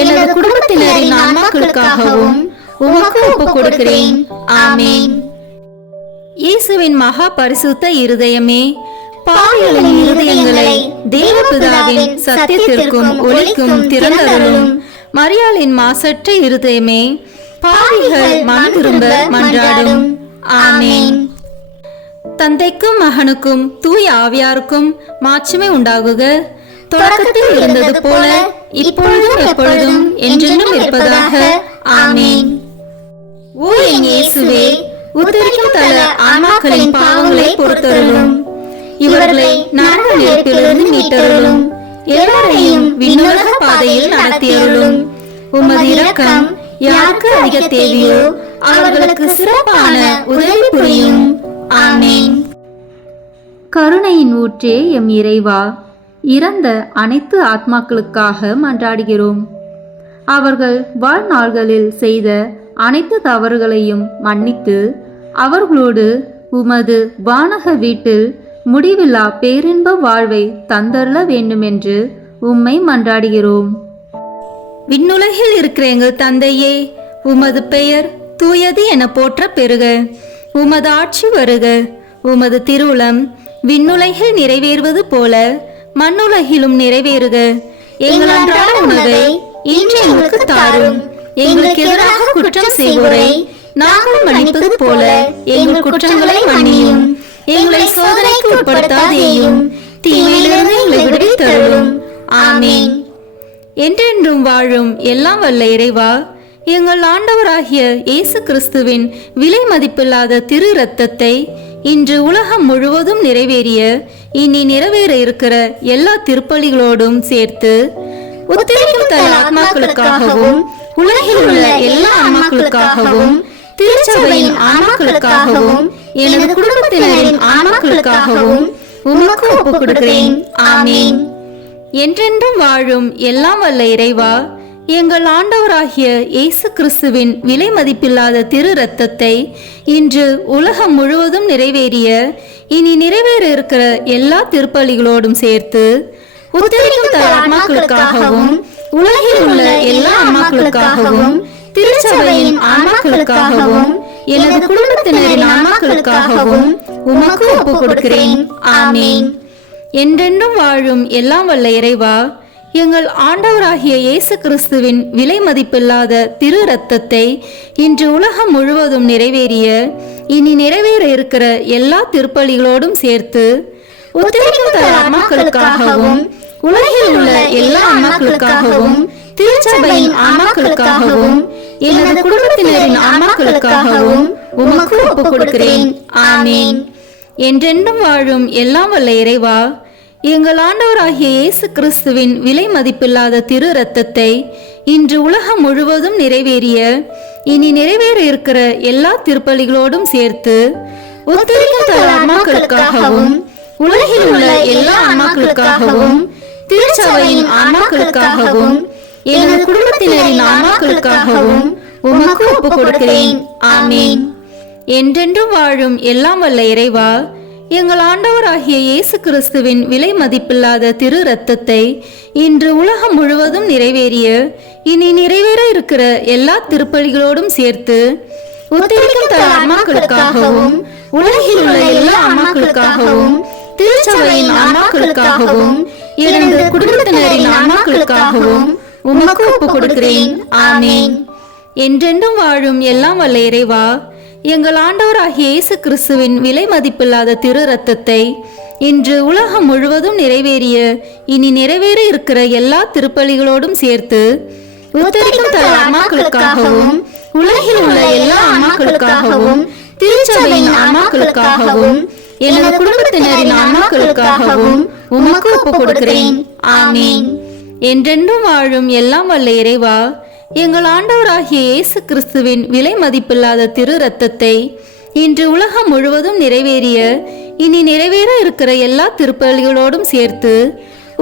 எனது குடும்பத்தினரின் ஆன்மாக்களுக்காகவும் உமக்கு ஒப்பு கொடுக்கிறேன். ஆமீன். இயேசுவின் மகா பரிசுத்த இருதயமே, பாவிகளின் இருதயங்களை தேவபிதாவின் சத்தியத்திற்கும் ஒளிக்கும் திறந்தருளும். மரியாளின் மாசற்ற இருதயமே, பாவிகள் மனம் திரும்ப மன்றாடும். ஆமீன். தந்தைக்கும் மகனுக்கும் தூய ஆவியாருக்கும் மாட்சிமை உண்டாகுக. தொடக்கத்தில் இருந்தது போல இப்பொழுதும் எப்பொழுதும் என்றென்றும் இருப்பதாக. ஆமீன். ஓ என் இயேசுவே, உத்தரிக்கும் தல ஆன்மாக்களின் பாவங்களை பொறுத்தருளும். இவர்களை நரக நெருப்பிலிருந்து மீட்டருளும். எல்லாரையும் விண்ணுலக பாதையில் நடத்தியருளும். உமது இரக்கம் யாருக்கு அதிக தேவையோ அவர்களுக்கு சிறப்பான உதவி புரியும். ஆமீன். கருணையின் ஊற்றே எம் இறைவா, இறந்த அனைத்து ஆத்மாக்களுக்காக மன்றாடுகிறோம். அவர்கள் வாழ்நாள்களில் செய்த அனைத்து தவறுகளையும் மன்னித்து அவர்களோடு உமது வானக வீட்டில் முடிவில்லா பேரின்ப வாழ்வை தந்தருள வேண்டுமென்று உம்மை மன்றாடுகிறோம். விண்ணுலகில் இருக்கிற எங்கள் தந்தையே, உமது பெயர் தூயது என போற்ற பெறுக. உமது ஆட்சி வருக. உமது திருவுளம் விண்ணுலகில் நிறைவேறுவது போல மண்ணுலகிலும் நிறைவேறுக. எங்கள் அன்றாட உணவை இன்று எங்களுக்கு தாரும். எங்களுக்கு எதிராக குற்றம் செய்வோரை நாங்கள் மன்னிப்பது போல எங்கள் குற்றங்களை மன்னியும். எங்களை சோதனைக்கு உட்படுத்தாதேயும், தீமையிலிருந்து எங்களை விடுவித்தருளும். ஆமென். என்றென்றும் வாழும் எல்லாம் வல்ல இறைவா, எங்கள் ஆண்டவராகிய இயேசு கிறிஸ்துவின் விலை மதிப்பில்லாத திரு இரத்தத்தை இன்று உலகம் முழுவதும் நிறைவேறிய இனி நிறைவேற இருக்கிற எல்லா திருப்பலிகளோடும் சேர்த்து உத்தரிக்கும் தன் ஆத்மாக்களுக்காகவும் உலகில் உள்ள எல்லா ஆன்மாக்களுக்காகவும் திருச்சபையின் ஆன்மாக்களுக்காகவும் எனது குடும்பத்தினரின் ஆன்மாக்களுக்காகவும் உமக்கு ஒப்புக் கொடுக்கிறேன். ஆமென். என்றென்றும் வாழும் எல்லாம் வல்ல இறைவா, எங்கள் ஆண்டவராகிய இயேசு கிறிஸ்துவின் விலை மதிப்பில்லாத திரு இரத்தத்தை இன்று உலகம் முழுவதும் நிறைவேறிய இனி நிறைவேற இருக்கிற எல்லா திருப்பலிகளோடும் சேர்த்து உத்தரிக்கும் தன் ஆன்மாக்களுக்காகவும் உலகில் உள்ள எல்லா ஆன்மாக்களுக்காகவும் திருச்சபையின் ஆன்மாக்களுக்காகவும் எனது குடும்பத்தினரின் ஆன்மாக்களுக்காகவும் உமக்கு ஒப்புக் கொடுக்கிறேன். ஆமென். என்றென்றும் வாழும் எல்லாம் வல்ல இறைவா, எங்கள் ஆண்டவராகிய இயேசு கிறிஸ்துவின் விலை மதிப்பில்லாத திரு இரத்தத்தை இன்று உலகம் முழுவதும் நிறைவேறிய இனி நிறைவேற இருக்கிற எல்லா திருப்பலிகளோடும் சேர்த்து உத்தரிக்கும் தன் ஆன்மாக்களுக்காகவும் உலகில் உள்ள எல்லா ஆன்மாக்களுக்காகவும் திருச்சபையின் ஆன்மாக்களுக்காகவும் எனது குடும்பத்தினரின் ஆன்மாக்களுக்காகவும் உமக்கு ஒப்புக் கொடுக்கிறேன். ஆமென். என்றென்றும் வாழும் எல்லாம் வல்ல இறைவா, எங்கள் ஆண்டவராகிய இயேசு கிறிஸ்துவின் விலை மதிப்பில்லாத திரு இரத்தத்தை இன்று உலகம் முழுவதும் நிறைவேறிய இனி நிறைவேற இருக்கிற எல்லா திருப்பலிகளோடும் சேர்த்து உத்தரிக்கும் தன் ஆன்மாக்களுக்காகவும் உலகில் உள்ள எல்லா ஆன்மாக்களுக்காகவும் திருச்சபையின் ஆன்மாக்களுக்காகவும் எனது குடும்பத்தினரின் ஆன்மாக்களுக்காகவும் உமக்கு ஒப்புக் கொடுக்கிறேன். ஆமென். என்றென்றும் வாழும் எல்லாம் வல்ல இறைவா, எங்கள் ஆண்டவராகிய இயேசு கிறிஸ்துவின் விலை மதிப்பில்லாத திரு இரத்தத்தை இன்று உலகம் முழுவதும் நிறைவேறிய இனி நிறைவேற இருக்கிற எல்லா திருப்பலிகளோடும் சேர்த்து உத்தரிக்கும் தன் ஆன்மாக்களுக்காகவும் உலகில் உள்ள எல்லா ஆன்மாக்களுக்காகவும் திருச்சபையின் ஆன்மாக்களுக்காகவும் எனது குடும்பத்தினரின் ஆன்மாக்களுக்காகவும் உமக்கு ஒப்புக் கொடுக்கிறேன். ஆமென். என்றென்றும் வாழும் எல்லாம் வல்ல இறைவா, எங்கள் ஆண்டவராகிய இயேசு கிறிஸ்துவின் விலை மதிப்பில்லாத திரு இரத்தத்தை இன்று உலகம் முழுவதும் நிறைவேறிய இனி நிறைவேற இருக்கிற எல்லா திருப்பலிகளோடும் சேர்த்து உத்தரிக்கும் தன் ஆன்மாக்களுக்காகவும் உலகில் உள்ள எல்லா ஆன்மாக்களுக்காகவும் திருச்சபையின் ஆன்மாக்களுக்காகவும் எனது குடும்பத்தினரின் ஆன்மாக்களுக்காகவும் உமக்கு ஒப்புக் கொடுக்கிறேன். ஆமென். என்றென்றும் வாழும் எல்லாம் வல்ல இறைவா, எங்கள் ஆண்டவராகிய இயேசு கிறிஸ்துவின் விலை மதிப்பில்லாத திரு இரத்தத்தை இன்று உலகம் முழுவதும் நிறைவேறிய இனி நிறைவேற இருக்கிற எல்லா திருப்பலிகளோடும் சேர்த்து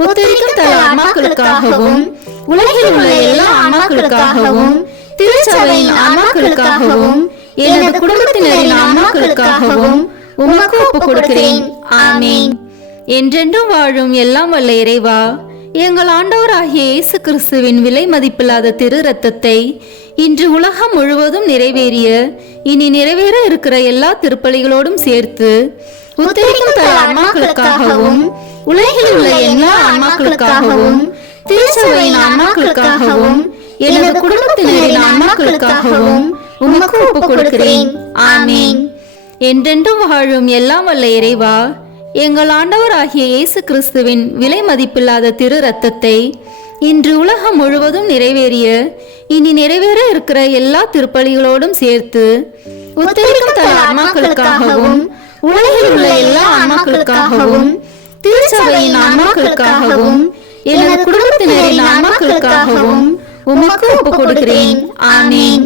உத்தரிக்கும் தன் ஆன்மாக்களுக்காகவும் உலகில் உள்ள எல்லா ஆன்மாக்களுக்காகவும் திருச்சபையின் ஆன்மாக்களுக்காகவும் எனது குடும்பத்தினரின் ஆன்மாக்களுக்காகவும் உமக்கு ஒப்புக் கொடுக்கிறேன். ஆமென். என்றென்றும் வாழும் எல்லாம் வல்ல இறைவா, எங்கள் ஆண்டவராகிய இயேசு கிறிஸ்துவின் விலை மதிப்பில்லாத திரு இரத்தத்தை இன்று உலகம் முழுவதும் நிறைவேறிய இனி நிறைவேற இருக்கிற எல்லா திருப்பலிகளோடும் சேர்த்து உத்தரிக்கும் தன் ஆன்மாக்களுக்காகவும் உலகில் உள்ள எல்லா ஆன்மாக்களுக்காகவும் திருச்சபையின் ஆன்மாக்களுக்காகவும் எனது குடும்பத்தினரின் ஆன்மாக்களுக்காகவும் உமக்கு ஒப்புக் கொடுக்கிறேன். ஆமென். என்றென்றும் வாழும் எல்லாம் வல்ல இறைவா, எங்கள் ஆண்டவராகிய இயேசு கிறிஸ்துவின் விலை மதிப்பில்லாத திரு இரத்தத்தை இன்று உலகம் முழுவதும் நிறைவேறிய இனி நிறைவேற இருக்கிற எல்லா திருப்பலிகளோடும் சேர்த்து உத்தரிக்கும் தன் ஆன்மாக்களுக்காகவும் உலகில் உள்ள எல்லா ஆன்மாக்களுக்காகவும் திருச்சபையின் ஆன்மாக்களுக்காகவும் எனது குடும்பத்தினரின் ஆன்மாக்களுக்காகவும் உமக்கு ஒப்புக் கொடுக்கிறேன். ஆமென்.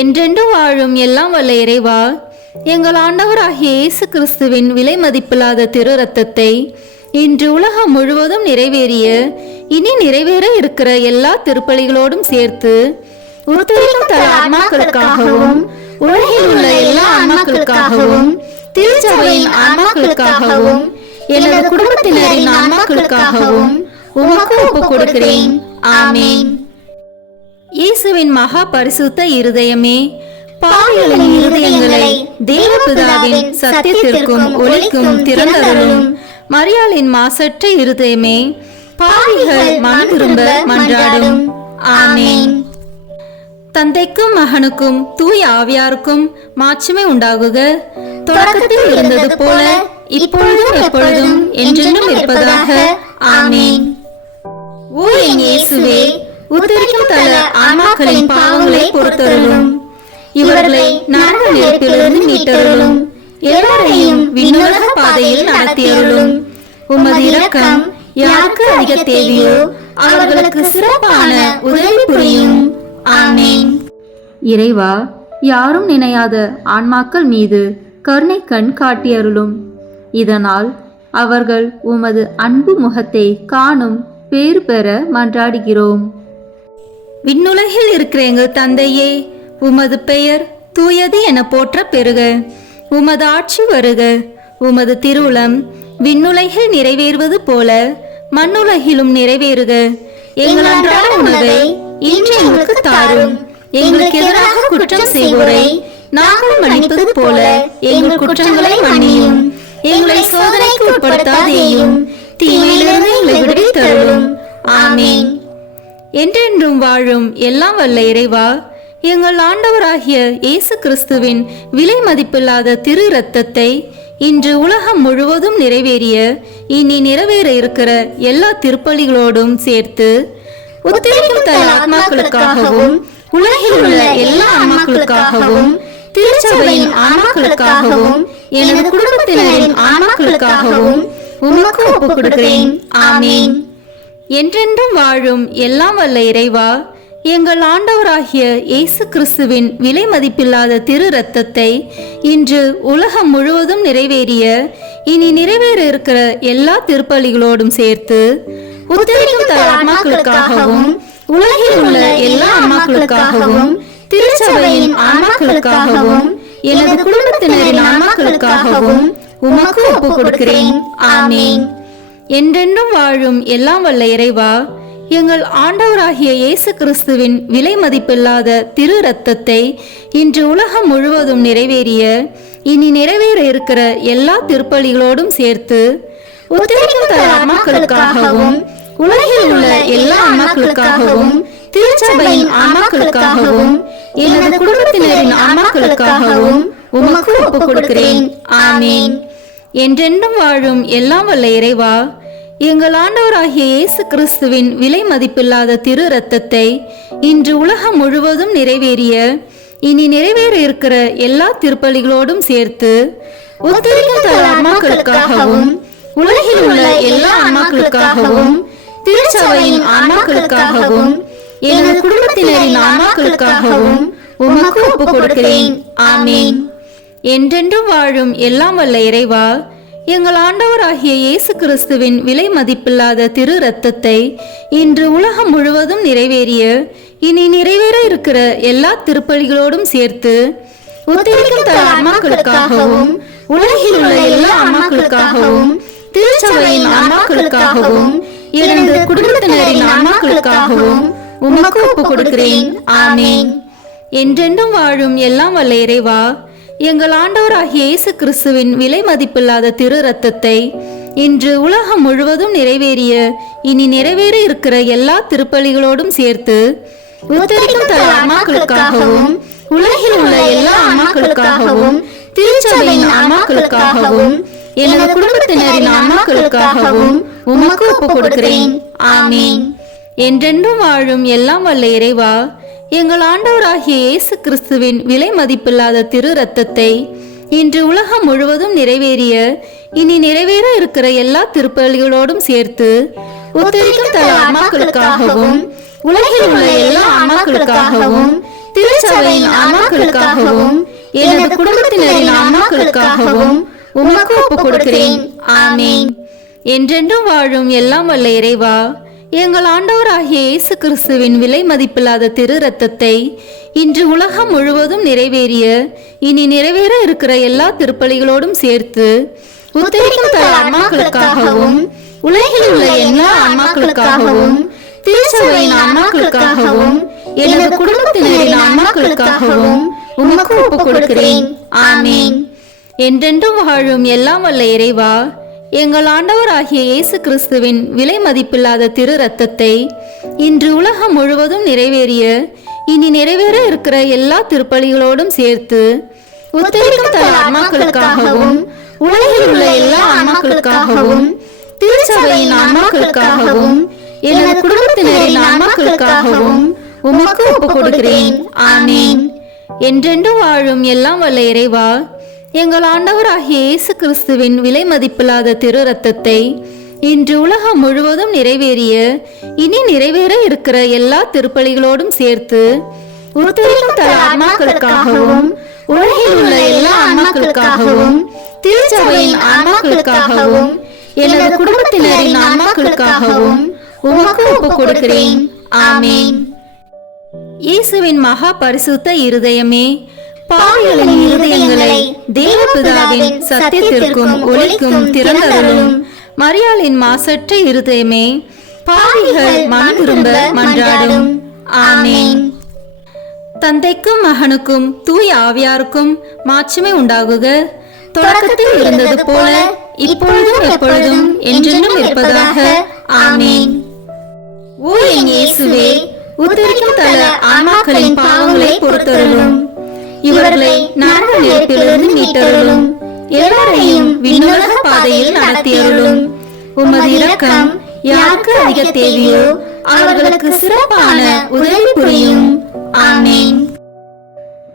என்றென்றும் வாழும் எல்லாம் வல்ல இறைவா, எங்கள் ஆண்டவராகிய இயேசு கிறிஸ்துவின் விலை மதிப்பில்லாத திரு இரத்தத்தை இன்று உலகம் முழுவதும் நிறைவேறிய இனி நிறைவேற இருக்கிற எல்லா திருப்பலிகளோடும் சேர்த்து உத்தரிக்கும் தன் ஆன்மாக்களுக்காகவும் உலகில் உள்ள எல்லா ஆன்மாக்களுக்காகவும் திருச்சபையின் ஆன்மாக்களுக்காகவும் எனது குடும்பத்தினரின் ஆன்மாக்களுக்காகவும் உமக்கு ஒப்புக் கொடுக்கிறேன். ஆமென். இயேசுவின் மகா பரிசுத்த இருதயமே, பாவிகளின் இருதயங்களை தேவபிதாவின் சத்தியத்திற்கும் ஒளிக்கும் திறந்தருளும். மரியாளின் மாசற்ற இருதயமே, பாவிகள் மனம் திரும்ப மன்றாடும். ஆமென். தந்தைக்கும் மகனுக்கும் தூய ஆவியாருக்கும் மாட்சிமை உண்டாகுக. தொடக்கத்தில் இருந்தது போல இப்பொழுதும் எப்பொழுதும் என்றென்றும் இருப்பதாக. ஆமென். ஓ என் இயேசுவே, உத்தரிக்கும் தல ஆன்மாக்களின் பாவங்களை பொறுத்தருளும். இவர்களை நரக நெருப்பிலிருந்து மீட்டருளும். எல்லோரையும் விண்ணுலக பாதையில் நடத்தியருளும். உமது இரக்கம் யாருக்கு அதிக தேவையோ அவர்களுக்கு சிறப்பான உதவி புரியும். ஆமென். இறைவா, யாரும் நினையாத ஆன்மாக்கள் மீது கருணை கண் காட்டியருளும். இதனால் அவர்கள் உமது அன்பு முகத்தை காணும் பேறு பெற மன்றாடுகிறோம். விண்ணுலகில் இருக்கிற எங்கள் தந்தையே, உமது பெயர் தூயது என போற்ற பெறுக. உமது ஆட்சி வருக. உமது திருவுளம் விண்ணுலகில் நிறைவேறுவது போல மண்ணுலகிலும் நிறைவேறுக. எங்கள் அன்றாட உணவை இன்று எங்களுக்கு தாரும். எங்களுக்கு எதிராக குற்றம் செய்வோரை நாங்கள் மன்னிப்பது போல எங்கள் குற்றங்களை மன்னியும். எங்களை சோதனைக்கு உட்படுத்தாதேயும், தீமையிலிருந்து எங்களை விடுவித்தருளும். ஆமென். என்றென்றும் வாழும் எல்லாம் வல்ல இறைவா, எங்கள் ஆண்டவராகிய இயேசு கிறிஸ்துவின் விலை மதிப்பில்லாத திரு இரத்தத்தை இன்று உலகம் முழுவதும் நிறைவேறிய இனி நிறைவேற இருக்கிற எல்லா திருப்பலிகளோடும் சேர்த்து உத்தரிக்கும் தல ஆத்மாக்களுக்காகவும் உலகில் உள்ள எல்லா ஆன்மாக்களுக்காகவும் திருச்சபையின் ஆன்மாக்களுக்காகவும் எனது குடும்பத்தினரின் ஆன்மாக்களுக்காகவும் உமக்கு ஒப்புக் கொடுக்கிறேன். ஆமென். என்றென்றும் வாழும் எல்லாம் வல்ல இறைவா, எங்கள் ஆண்டவராகிய இயேசு கிறிஸ்துவின் விலை மதிப்பில்லாத திரு இரத்தத்தை இன்று உலகம் முழுவதும் நிறைவேறிய இனி நிறைவேற இருக்கிற எல்லா திருப்பலிகளோடும் சேர்த்து உத்தரிக்கும் தல ஆன்மாக்களுக்காகவும் உலகில் உள்ள எல்லா ஆன்மாக்களுக்காகவும் திருச்சபையின் ஆன்மாக்களுக்காகவும் எனது குடும்பத்தினரின் ஆன்மாக்களுக்காகவும் உமக்கு ஒப்புக் கொடுக்கிறேன். ஆமென். என்றென்றும் வாழும் எல்லாம் வல்ல இறைவா, எங்கள் ஆண்டவராகிய இயேசு கிறிஸ்துவின் விலை மதிப்பில்லாத திரு இரத்தத்தை இன்று உலகம் முழுவதும் நிறைவேறிய இனி நிறைவேற இருக்கிற எல்லா திருப்பலிகளோடும் சேர்த்து உத்தரிக்கும் தல ஆன்மாக்களுக்காகவும் உலகில் உள்ள எல்லா ஆன்மாக்களுக்காகவும் திருச்சபையின் ஆன்மாக்களுக்காகவும் எனது குடும்பத்தினரின் ஆன்மாக்களுக்காகவும் உமக்கு ஒப்புக் கொடுக்கிறேன். ஆமென். என்றென்றும் வாழும் எல்லாம் வல்ல இறைவா, எங்கள் ஆண்டவராகிய இயேசு கிறிஸ்துவின் விலை மதிப்பில்லாத திரு இரத்தத்தை இன்று உலகம் முழுவதும் நிறைவேறிய இனி நிறைவேற இருக்கிற எல்லா திருப்பலிகளோடும் சேர்த்து உத்தரிக்கும் தல ஆன்மாக்களுக்காகவும் உலகில் உள்ள எல்லா ஆன்மாக்களுக்காகவும் திருச்சபையின் ஆன்மாக்களுக்காகவும் எனது குடும்பத்தினரின் ஆன்மாக்களுக்காகவும் உமக்கு ஒப்புக் கொடுக்கிறேன். ஆமென். என்றென்றும் வாழும் எல்லாம் வல்ல இறைவா, எங்கள் ஆண்டவராகிய இயேசு கிறிஸ்துவின் விலை மதிப்பில்லாத திரு இரத்தத்தை இன்று உலகம் முழுவதும் நிறைவேறிய இனி நிறைவேற இருக்கிற எல்லா திருப்பலிகளோடும் சேர்த்து உத்தரிக்கும் தல ஆன்மாக்களுக்காகவும் உலகில் உள்ள எல்லா ஆன்மாக்களுக்காகவும் திருச்சபையின் ஆன்மாக்களுக்காகவும் எனது குடும்பத்தினரின் ஆன்மாக்களுக்காகவும் உமக்கு ஒப்புக் கொடுக்கிறேன். ஆமென். என்றென்றும் வாழும் எல்லாம் வல்ல இறைவா, எங்கள் ஆண்டவராகிய இயேசு கிறிஸ்துவின் விலை மதிப்பில்லாத திரு இரத்தத்தை இன்று உலகம் முழுவதும் நிறைவேறிய இனி நிறைவேற இருக்கிற எல்லா திருப்பலிகளோடும் சேர்த்து உத்தரிக்கும் தல ஆன்மாக்களுக்காகவும் உலகில் உள்ள எல்லா ஆன்மாக்களுக்காகவும் திருச்சபையின் ஆன்மாக்களுக்காகவும் எனது குடும்பத்தினரின் ஆன்மாக்களுக்காகவும் உமக்கு ஒப்புக் கொடுக்கிறேன். ஆமென். என்றென்றும் வாழும் எல்லாம் வல்ல இறைவா, எங்கள் ஆண்டவராகிய இயேசு கிறிஸ்துவின் விலை மதிப்பில்லாத திரு இரத்தத்தை இன்று உலகம் முழுவதும் நிறைவேறிய இனி நிறைவேற இருக்கிற எல்லா திருப்பலிகளோடும் சேர்த்து உத்தரிக்கும் தல ஆன்மாக்களுக்காகவும் உலகில் உள்ள எல்லா ஆன்மாக்களுக்காகவும் திருச்சபையின் ஆன்மாக்களுக்காகவும் எனது குடும்பத்தினரின் ஆன்மாக்களுக்காகவும் உமக்கு ஒப்புக் கொடுக்கிறேன். ஆமென். என்றென்றும் வாழும் எல்லாம் வல்ல இறைவா, எங்கள் ஆண்டவராகிய இயேசு கிறிஸ்துவின் விலை மதிப்பில்லாத திரு இரத்தத்தை இன்று உலகம் முழுவதும் நிறைவேறிய இனி நிறைவேற இருக்கிற எல்லா திருப்பலிகளோடும் சேர்த்து உத்தரிக்கும் தல ஆன்மாக்களுக்காகவும் உலகில் உள்ள எல்லா ஆன்மாக்களுக்காகவும் திருச்சபையின் ஆன்மாக்களுக்காகவும் எனது குடும்பத்தினரின் ஆன்மாக்களுக்காகவும் உமக்கு ஒப்புக் கொடுக்கிறேன். ஆமேன். என்றென்றும் வாழும் எல்லாம் வல்ல இறைவா, எங்கள் ஆண்டவராகிய இயேசு கிறிஸ்துவின் விலை மதிப்பில்லாத திரு இரத்தத்தை இன்று உலகம் முழுவதும் நிறைவேறிய இனி நிறைவேற இருக்கிற எல்லா திருப்பலிகளோடும் சேர்த்து உத்தரிக்கும் தல ஆன்மாக்களுக்காகவும் உலகில் உள்ள எல்லா ஆன்மாக்களுக்காகவும் திருச்சபையின் ஆன்மாக்களுக்காகவும் எனது குடும்பத்தினரின் ஆன்மாக்களுக்காகவும் உமக்கு ஒப்புக் கொடுக்கிறேன். ஆமேன். என்றென்றும் வாழும் எல்லாம் வல்ல இறைவா, எங்கள் ஆண்டவராகிய இயேசு கிறிஸ்துவின் விலை மதிப்பில்லாத திரு இரத்தத்தை இன்று உலகம் முழுவதும் நிறைவேறிய இனி நிறைவேற இருக்கிற எல்லா திருப்பலிகளோடும் சேர்த்து உத்தரிக்கும் தல ஆன்மாக்களுக்காகவும் உலகில் உள்ள எல்லா ஆன்மாக்களுக்காகவும் திருச்சபையின் ஆன்மாக்களுக்காகவும் எனது குடும்பத்தினரின் ஆன்மாக்களுக்காகவும் உமக்கு ஒப்புக் கொடுக்கிறேன். ஆமேன். இயேசுவின் மகா பரிசுத்த இருதயமே, பாவிகளின் இருதயங்களை தேவபிதாவின் சத்தியத்திற்கும் ஒளிக்கும் திறந்தருளும். மரியாளின் மாசற்ற இருதயமே, பாவிகள் மனம் திரும்ப மன்றாடும். ஆமேன். தந்தைக்கும் மகனுக்கும் தூய ஆவியாருக்கும் மாட்சிமை உண்டாகுக. தொடக்கத்தில் இருந்தது போல இப்பொழுதும் எப்பொழுதும் என்றென்றும் இருப்பதாக. ஆமேன். ஓ என் இயேசுவே, உத்தரிக்கும் தல ஆன்மாக்களின் பாவங்களை பொறுத்தருளும். இவர்களை நரக நெருப்பிலிருந்து மீட்டருளும். எல்லாரையும் விண்ணுலக பாதையில் நடத்தியருளும். உமது இரக்கம் யாருக்கு அதிக தேவையோ அவர்களுக்கு சிறப்பான உதவி புரியும். ஆமேன்.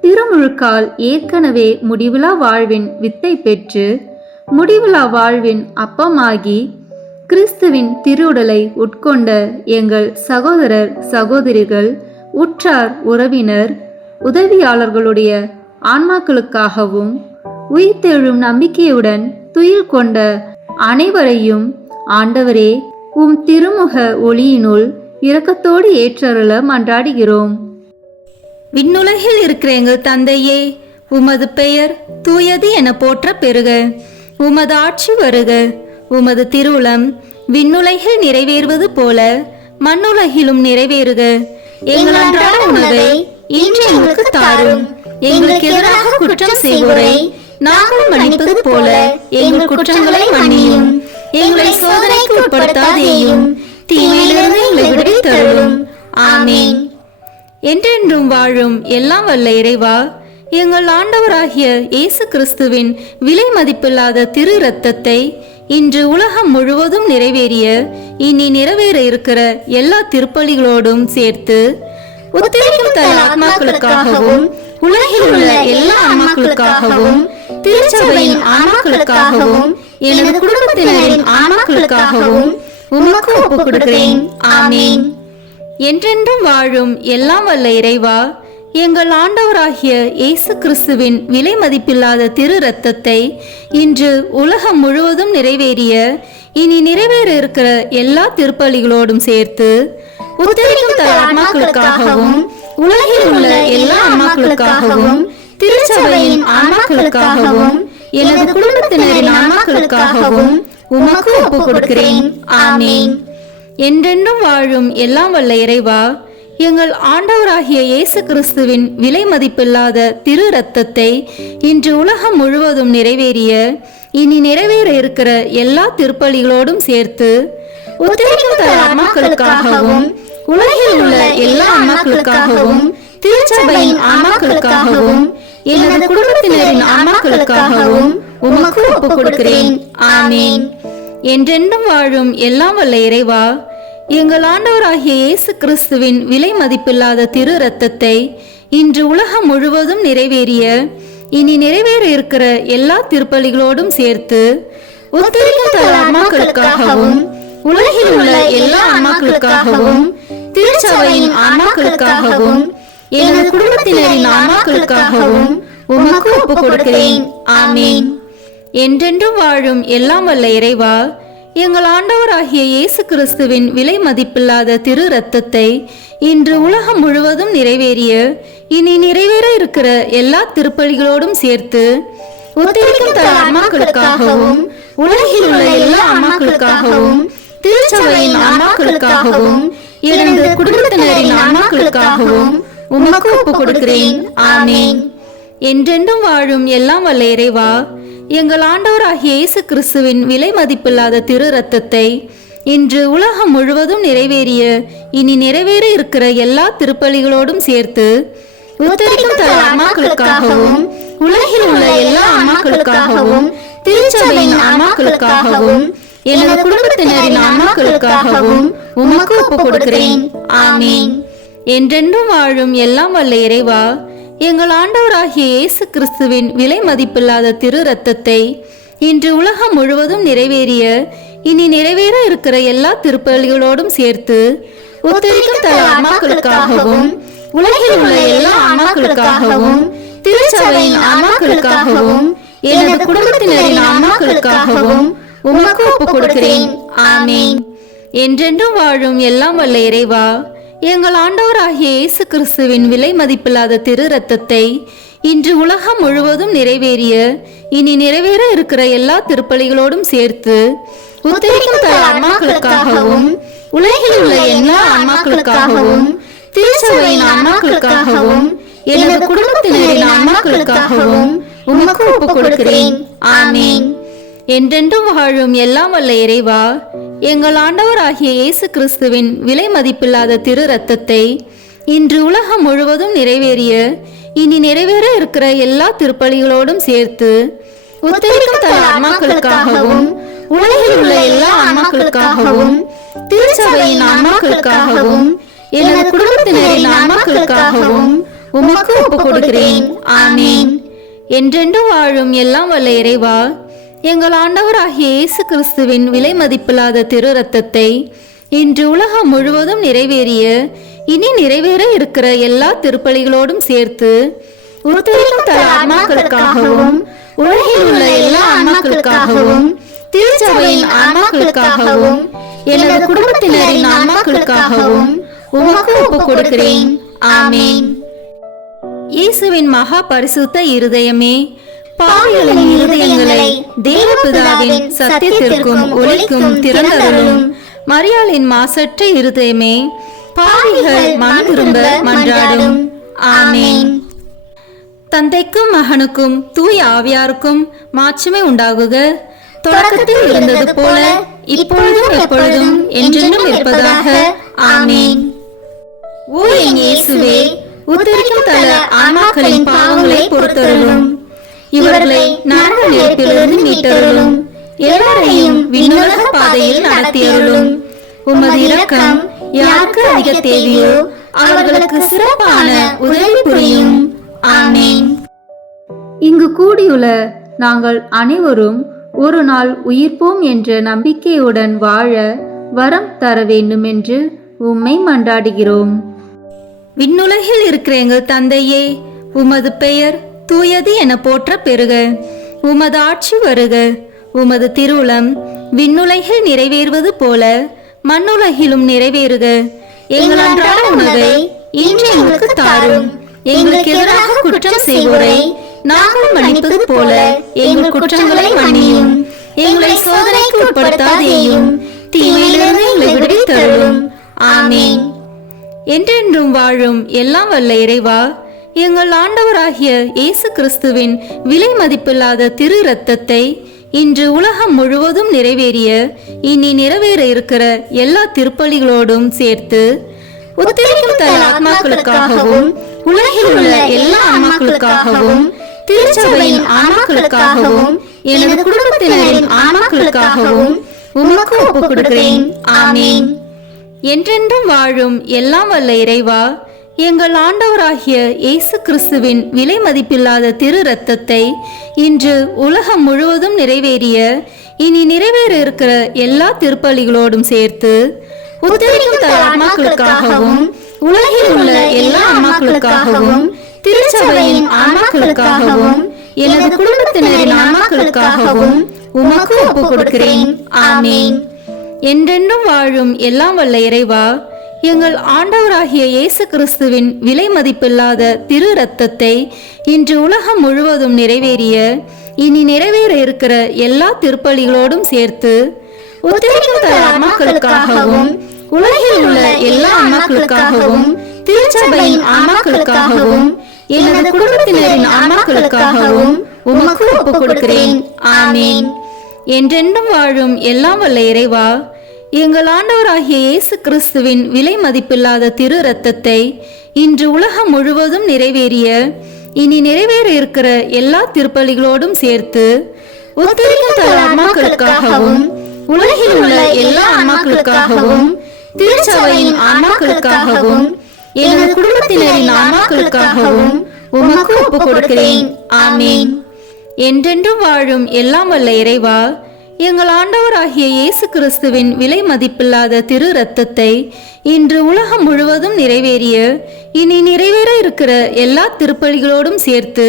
திருமுழுக்கால் ஏற்கனவே முடிவிலா வாழ்வின் வித்தை பெற்று முடிவிலா வாழ்வின் அப்பமாகி கிறிஸ்துவின் திருவுடலை உட்கொண்ட எங்கள் சகோதரர் சகோதரிகள், உற்றார் உறவினர், உதவியாளர்களுடைய ஆன்மாக்களுக்காகவும் உயிர்த்தெழும் நம்பிக்கையுடன் துயில் கொண்ட அனைவரையும் ஆண்டவரே உம் திருமுக ஒளியினுள் இரக்கத்தோடு ஏற்றருள மன்றாடுகிறோம். விண்ணுலகில் இருக்கிற எங்கள் தந்தையே, உமது பெயர் தூயது என போற்ற பெறுக. உமது ஆட்சி வருக. உமது திருவுளம் விண்ணுலகில் நிறைவேறுவது போல மண்ணுலகிலும் நிறைவேறுக. எங்கள் அன்றாட உணவை இன்று எங்களுக்கு தாரும். எங்களுக்கு எதிராக குற்றம் செய்வோரை நாங்கள் மன்னிப்பது போல எங்கள் குற்றங்களை மன்னியும். எங்களை சோதனைக்கு உட்படுத்தாதேயும், தீமையிலிருந்து எங்களை விடுவித்தருளும். ஆமேன். என்றென்றும் வாழும் எல்லாம் வல்ல இறைவா, எங்கள் ஆண்டவராகிய இயேசு கிறிஸ்துவின் விலை மதிப்பில்லாத திரு இரத்தத்தை இன்று உலகம் முழுவதும் நிறைவேறிய இனி நிறைவேற இருக்கிற எல்லா திருப்பலிகளோடும் சேர்த்து உத்தரிக்கும் தல ஆன்மாக்களுக்காகவும் உலகில் உள்ள எல்லா ஆன்மாக்களுக்காகவும் திருச்சபையின் ஆன்மாக்களுக்காகவும் எனது குடும்பத்தினரின் ஆன்மாக்களுக்காகவும் உமக்கு ஒப்புக் கொடுக்கிறேன். ஆமேன். என்றென்றும் வாழும் எல்லாம் வல்ல இறைவா, எங்கள் ஆண்டவராகிய இயேசு கிறிஸ்துவின் விலை மதிப்பில்லாத திரு இரத்தத்தை இன்று உலகம் முழுவதும் நிறைவேறிய இனி நிறைவேற இருக்கிற எல்லா திருப்பலிகளோடும் சேர்த்து உத்தரிக்கும் தல ஆன்மாக்களுக்காகவும் உலகில் உள்ள எல்லா ஆன்மாக்களுக்காகவும் திருச்சபையின் ஆன்மாக்களுக்காகவும் எனது குடும்பத்தினரின் ஆன்மாக்களுக்காகவும் உமக்கு ஒப்புக் கொடுக்கிறேன். ஆமேன். என்றென்றும் வாழும் எல்லாம் வல்ல இறைவா, எங்கள் ஆண்டவராகிய இயேசு கிறிஸ்துவின் விலை மதிப்பில்லாத திரு இரத்தத்தை இன்று உலகம் முழுவதும் நிறைவேறிய இனி நிறைவேற இருக்கிற எல்லா திருப்பலிகளோடும் சேர்த்து உத்தரிக்கும் தல ஆன்மாக்களுக்காகவும் உலகில் உள்ள எல்லா ஆன்மாக்களுக்காகவும் திருச்சபையின் ஆன்மாக்களுக்காகவும் எனது குடும்பத்தினரின் ஆன்மாக்களுக்காகவும் உமக்கு ஒப்புக் கொடுக்கிறேன். ஆமேன். என்றென்றும் வாழும் எல்லாம் வல்ல இறைவா, எங்கள் ஆண்டவராகிய இயேசு கிறிஸ்துவின் விலை மதிப்பில்லாத திரு இரத்தத்தை இன்று உலகம் முழுவதும் நிறைவேறிய இனி நிறைவேற இருக்கிற எல்லா திருப்பலிகளோடும் சேர்த்து உத்தரிக்கும் தல ஆன்மாக்களுக்காகவும் உலகில் உள்ள எல்லா ஆன்மாக்களுக்காகவும் திருச்சபையின் ஆன்மாக்களுக்காகவும் எனது குடும்பத்தினரின் ஆன்மாக்களுக்காகவும் உமக்கு ஒப்புக் கொடுக்கிறேன். ஆமேன். என்றென்றும் வாழும் எல்லாம் வல்ல இறைவா, எங்கள் ஆண்டவராகிய இயேசு கிறிஸ்துவின் விலை மதிப்பில்லாத திரு இரத்தத்தை இன்று உலகம் முழுவதும் நிறைவேறிய இனி நிறைவேற இருக்கிற எல்லா திருப்பலிகளோடும் சேர்த்து உத்தரிக்கும் தல ஆன்மாக்களுக்காகவும் உலகில் உள்ள எல்லா ஆன்மாக்களுக்காகவும் திருச்சபையின் ஆன்மாக்களுக்காகவும் எனது குடும்பத்தினரின் ஆன்மாக்களுக்காகவும் உமக்கு ஒப்புக் கொடுக்கிறேன். ஆமேன். என்றென்றும் வாழும் எல்லாம் வல்ல இறைவா, எங்கள் ஆண்டவராகிய இயேசு கிறிஸ்துவின் விலை மதிப்பில்லாத திரு இரத்தத்தை இன்று உலகம் முழுவதும் நிறைவேறிய இனி நிறைவேற இருக்கிற எல்லா திருப்பலிகளோடும் சேர்த்து உத்தரிக்கும் தல ஆன்மாக்களுக்காகவும் உலகில் உள்ள எல்லா ஆன்மாக்களுக்காகவும் திருச்சபையின் ஆன்மாக்களுக்காகவும் எனது குடும்பத்தினரின் ஆன்மாக்களுக்காகவும் உமக்கு ஒப்புக் கொடுக்கிறேன். ஆமீன். என்றென்றும் வாழும் எல்லாம் வல்ல இறைவா, எங்கள் ஆண்டவராகிய இயேசு கிறிஸ்துவின் விலை மதிப்பில்லாத திரு இரத்தத்தை இன்று உலகம் முழுவதும் நிறைவேறிய இனி நிறைவேற இருக்கிற எல்லா திருப்பலிகளோடும் சேர்த்து உத்தரிக்கும் தல ஆன்மாக்களுக்காகவும் உலகில் உள்ள எல்லா ஆன்மாக்களுக்காகவும் திருச்சபையின் ஆன்மாக்களுக்காகவும் எனது குடும்பத்தினரின் ஆன்மாக்களுக்காகவும் உமக்கு ஒப்புக் கொடுக்கிறேன். ஆமீன். என்றென்றும் வாழும் எல்லாம் வல்ல இறைவா, எங்கள் ஆண்டவராகிய இயேசு கிறிஸ்துவின் விலை மதிப்பில்லாத திரு இரத்தத்தை இன்று உலகம் முழுவதும் நிறைவேறிய இனி நிறைவேற இருக்கிற எல்லா திருப்பலிகளோடும் சேர்த்து உத்தரிக்கும் தல ஆன்மாக்களுக்காகவும் உலகில் உள்ள எல்லா ஆன்மாக்களுக்காகவும் திருச்சபையின் ஆன்மாக்களுக்காகவும் எனது குடும்பத்தினரின் ஆன்மாக்களுக்காகவும் உமக்கு ஒப்புக் கொடுக்கிறேன். ஆமீன். என்றென்றும் வாழும் எல்லாம் வல்ல இறைவா, எங்கள் ஆண்டவராகிய இயேசு கிறிஸ்துவின் விலை மதிப்பில்லாத திரு இரத்தத்தை இன்று உலகம் முழுவதும் நிறைவேறிய இனி நிறைவேற இருக்கிற எல்லா திருப்பலிகளோடும் சேர்த்து உத்தரிக்கும் தல ஆன்மாக்களுக்காகவும் உலகில் உள்ள எல்லா ஆன்மாக்களுக்காகவும் திருச்சபையின் ஆன்மாக்களுக்காகவும் எனது குடும்பத்தினரின் ஆன்மாக்களுக்காகவும் உமக்கு ஒப்புக் கொடுக்கிறேன். ஆமீன். என்றென்றும் வாழும் எல்லாம் வல்ல இறைவா, எங்கள் ஆண்டவராகிய இயேசு கிறிஸ்துவின் விலை மதிப்பில்லாத திரு இரத்தத்தை இன்று உலகம் முழுவதும் நிறைவேறிய இனி நிறைவேற இருக்கிற எல்லா திருப்பலிகளோடும் சேர்த்து உத்தரிக்கும் தல ஆன்மாக்களுக்காகவும் உலகில் உள்ள எல்லா ஆன்மாக்களுக்காகவும் திருச்சபையின் ஆன்மாக்களுக்காகவும் எனது குடும்பத்தினரின் ஆன்மாக்களுக்காகவும் உமக்கு ஒப்புக் கொடுக்கிறேன். ஆமீன். இயேசுவின் மகா பரிசுத்த இருதயமே, பாவிகளின் இருதயங்களை தேவபிதாவின் சத்தியத்திற்கும் ஒளிக்கும் திறந்தருளும். மரியாளின் மாசற்ற இருதயமே, பாவிகள் மனம் திரும்ப மன்றாடும். ஆமீன். தந்தைக்கும் மகனுக்கும் தூய ஆவியாருக்கும் மாட்சிமை உண்டாகுக. தொடக்கத்தில் இருந்தது போல இப்பொழுதும் எப்பொழுதும் என்றென்றும் இருப்பதாக. ஆமீன். ஓ என் இயேசுவே, உத்தரிக்கும் தல ஆன்மாக்களின் பாவங்களை பொறுத்தருளும். இவர்களை நரக நெருப்பிலிருந்து மீட்டருளும். எல்லாரையும் விண்ணுலக பாதையில் நடத்தியருளும். உமது இரக்கம் யாருக்கு அதிக தேவையோ அவர்களுக்கு சிறப்பான உதவி புரியும். ஆமீன். இங்கு கூடியுள்ள நாங்கள் அனைவரும் ஒரு நாள் உயிர்ப்போம் என்ற நம்பிக்கையுடன் வாழ வரம் தர வேண்டும் என்று உம்மை மன்றாடுகிறோம். விண்ணுலகில் இருக்கிற எங்கள் தந்தையே, உமது பெயர் தூயது என போற்ற பெறுக. உமது ஆட்சி வருக. உமது திருவுளம் விண்ணுலகில் நிறைவேறுவது போல மண்ணுலகிலும் நிறைவேறுக. எங்கள் அன்றாட உணவை இன்று எங்களுக்கு தாரும். எங்களுக்கு எதிராக குற்றம் செய்வோரை நாங்கள் மன்னிப்பது போல எங்கள் குற்றங்களை மன்னியும். எங்களை சோதனைக்கு உட்படுத்தாதேயும், தீமையிலிருந்து எங்களை விடுவித்தருளும். ஆமீன். என்றென்றும் வாழும் எல்லாம் வல்ல இறைவா, எங்கள் ஆண்டவராகிய இயேசு கிறிஸ்துவின் விலை மதிப்பில்லாத திரு இரத்தத்தை இன்று உலகம் முழுவதும் நிறைவேறிய இனி நிறைவேற இருக்கிற எல்லா திருப்பலிகளோடும் சேர்த்து உத்தரிக்கும் தல ஆன்மாக்களுக்காகவும் உலகில் உள்ள எல்லா ஆன்மாக்களுக்காகவும் திருச்சபையின் ஆன்மாக்களுக்காகவும் எனது குடும்பத்தினரின் ஆன்மாக்களுக்காகவும் உமக்கு ஒப்புக் கொடுக்கிறேன். ஆமீன். என்றென்றும் வாழும் எல்லாம் வல்ல இறைவா, எங்கள் ஆண்டவராகிய இயேசு கிறிஸ்துவின் விலை மதிப்பில்லாத திரு இரத்தத்தை இன்று உலகம் முழுவதும் நிறைவேறிய இனி நிறைவேற இருக்கிற எல்லா திருப்பலிகளோடும் சேர்த்து உத்தரிக்கும் தல ஆன்மாக்களுக்காகவும் உலகில் உள்ள எல்லா ஆன்மாக்களுக்காகவும் திருச்சபையின் ஆன்மாக்களுக்காகவும் எனது குடும்பத்தினரின் ஆன்மாக்களுக்காகவும் உமக்கு ஒப்புக் கொடுக்கிறேன். ஆமீன். என்றென்றும் வாழும் எல்லாம் வல்ல இறைவா, எங்கள் ஆண்டவராகிய இயேசு கிறிஸ்துவின் விலை மதிப்பில்லாத திரு இரத்தத்தை இன்று உலகம் முழுவதும் நிறைவேறிய இனி நிறைவேற இருக்கிற எல்லா திருப்பலிகளோடும் சேர்த்து உத்தரிக்கும் தல ஆன்மாக்களுக்காகவும் உலகில் உள்ள எல்லா ஆன்மாக்களுக்காகவும் திருச்சபையின் ஆன்மாக்களுக்காகவும் எனது குடும்பத்தினரின் ஆன்மாக்களுக்காகவும் உமக்கு ஒப்புக் கொடுக்கிறேன். ஆமேன். என்றென்றும் வாழும் எல்லாம் வல்ல இறைவா, எங்கள் ஆண்டவராகிய இயேசு கிறிஸ்துவின் விலை மதிப்பில்லாத திரு இரத்தத்தை இன்று உலகம் முழுவதும் நிறைவேறிய இனி நிறைவேற இருக்கிற எல்லா திருப்பலிகளோடும் சேர்த்து உத்தரிக்கும் தல ஆன்மாக்களுக்காகவும் உலகில் உள்ள எல்லா ஆன்மாக்களுக்காகவும் திருச்சபையின் ஆன்மாக்களுக்காகவும் எனது குடும்பத்தினரின் ஆன்மாக்களுக்காகவும் உமக்கு ஒப்புக் கொடுக்கிறேன். ஆமேன். என்றென்றும் வாழும் எல்லாம் வல்ல இறைவா, எங்கள் ஆண்டவராகிய இயேசு கிறிஸ்துவின் விலை மதிப்பில்லாத திரு இரத்தத்தை இன்று உலகம் முழுவதும் நிறைவேறிய இனி நிறைவேற இருக்கிற எல்லா திருப்பலிகளோடும் சேர்த்து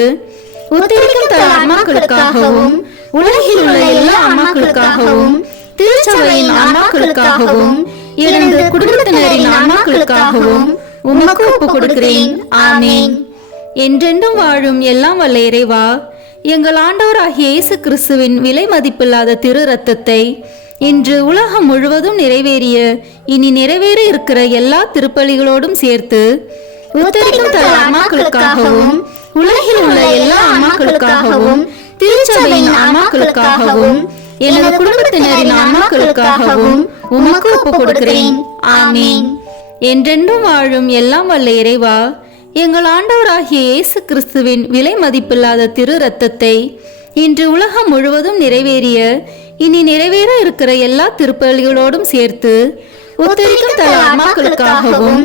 உத்தரிக்கும் தல ஆன்மாக்களுக்காகவும் உலகில் உள்ள எல்லா ஆன்மாக்களுக்காகவும் திருச்சபையின் ஆன்மாக்களுக்காகவும் எனது குடும்பத்தினரின் ஆன்மாக்களுக்காகவும் உமக்கு ஒப்புக் கொடுக்கிறேன். ஆமேன். என்றென்றும் வாழும் எல்லாம் வல்ல இறைவா, எங்கள் ஆண்டவராகிய இயேசு கிறிஸ்துவின் விலை மதிப்பில்லாத திரு இரத்தத்தை இன்று உலகம் முழுவதும் நிறைவேறிய இனி நிறைவேற இருக்கிற எல்லா திருப்பலிகளோடும் சேர்த்து உத்தரிக்கும் தல ஆன்மாக்களுக்காகவும் உலகில் உள்ள எல்லா ஆன்மாக்களுக்காகவும் திருச்சபையின் ஆன்மாக்களுக்காகவும் எனது குடும்பத்தினரின் ஆன்மாக்களுக்காகவும் உமக்கு ஒப்புக் கொடுக்கிறேன். ஆமேன். என்றென்றும் வாழும் எல்லாம் வல்ல இறைவா, எங்கள் ஆண்டவராகிய இயேசு கிறிஸ்துவின் விலை மதிப்பில்லாத திரு இரத்தத்தை இன்று உலகம் முழுவதும் நிறைவேறிய இனி நிறைவேற இருக்கிற எல்லா திருப்பலிகளோடும் சேர்த்து உத்தரிக்கும் தல ஆன்மாக்களுக்காகவும்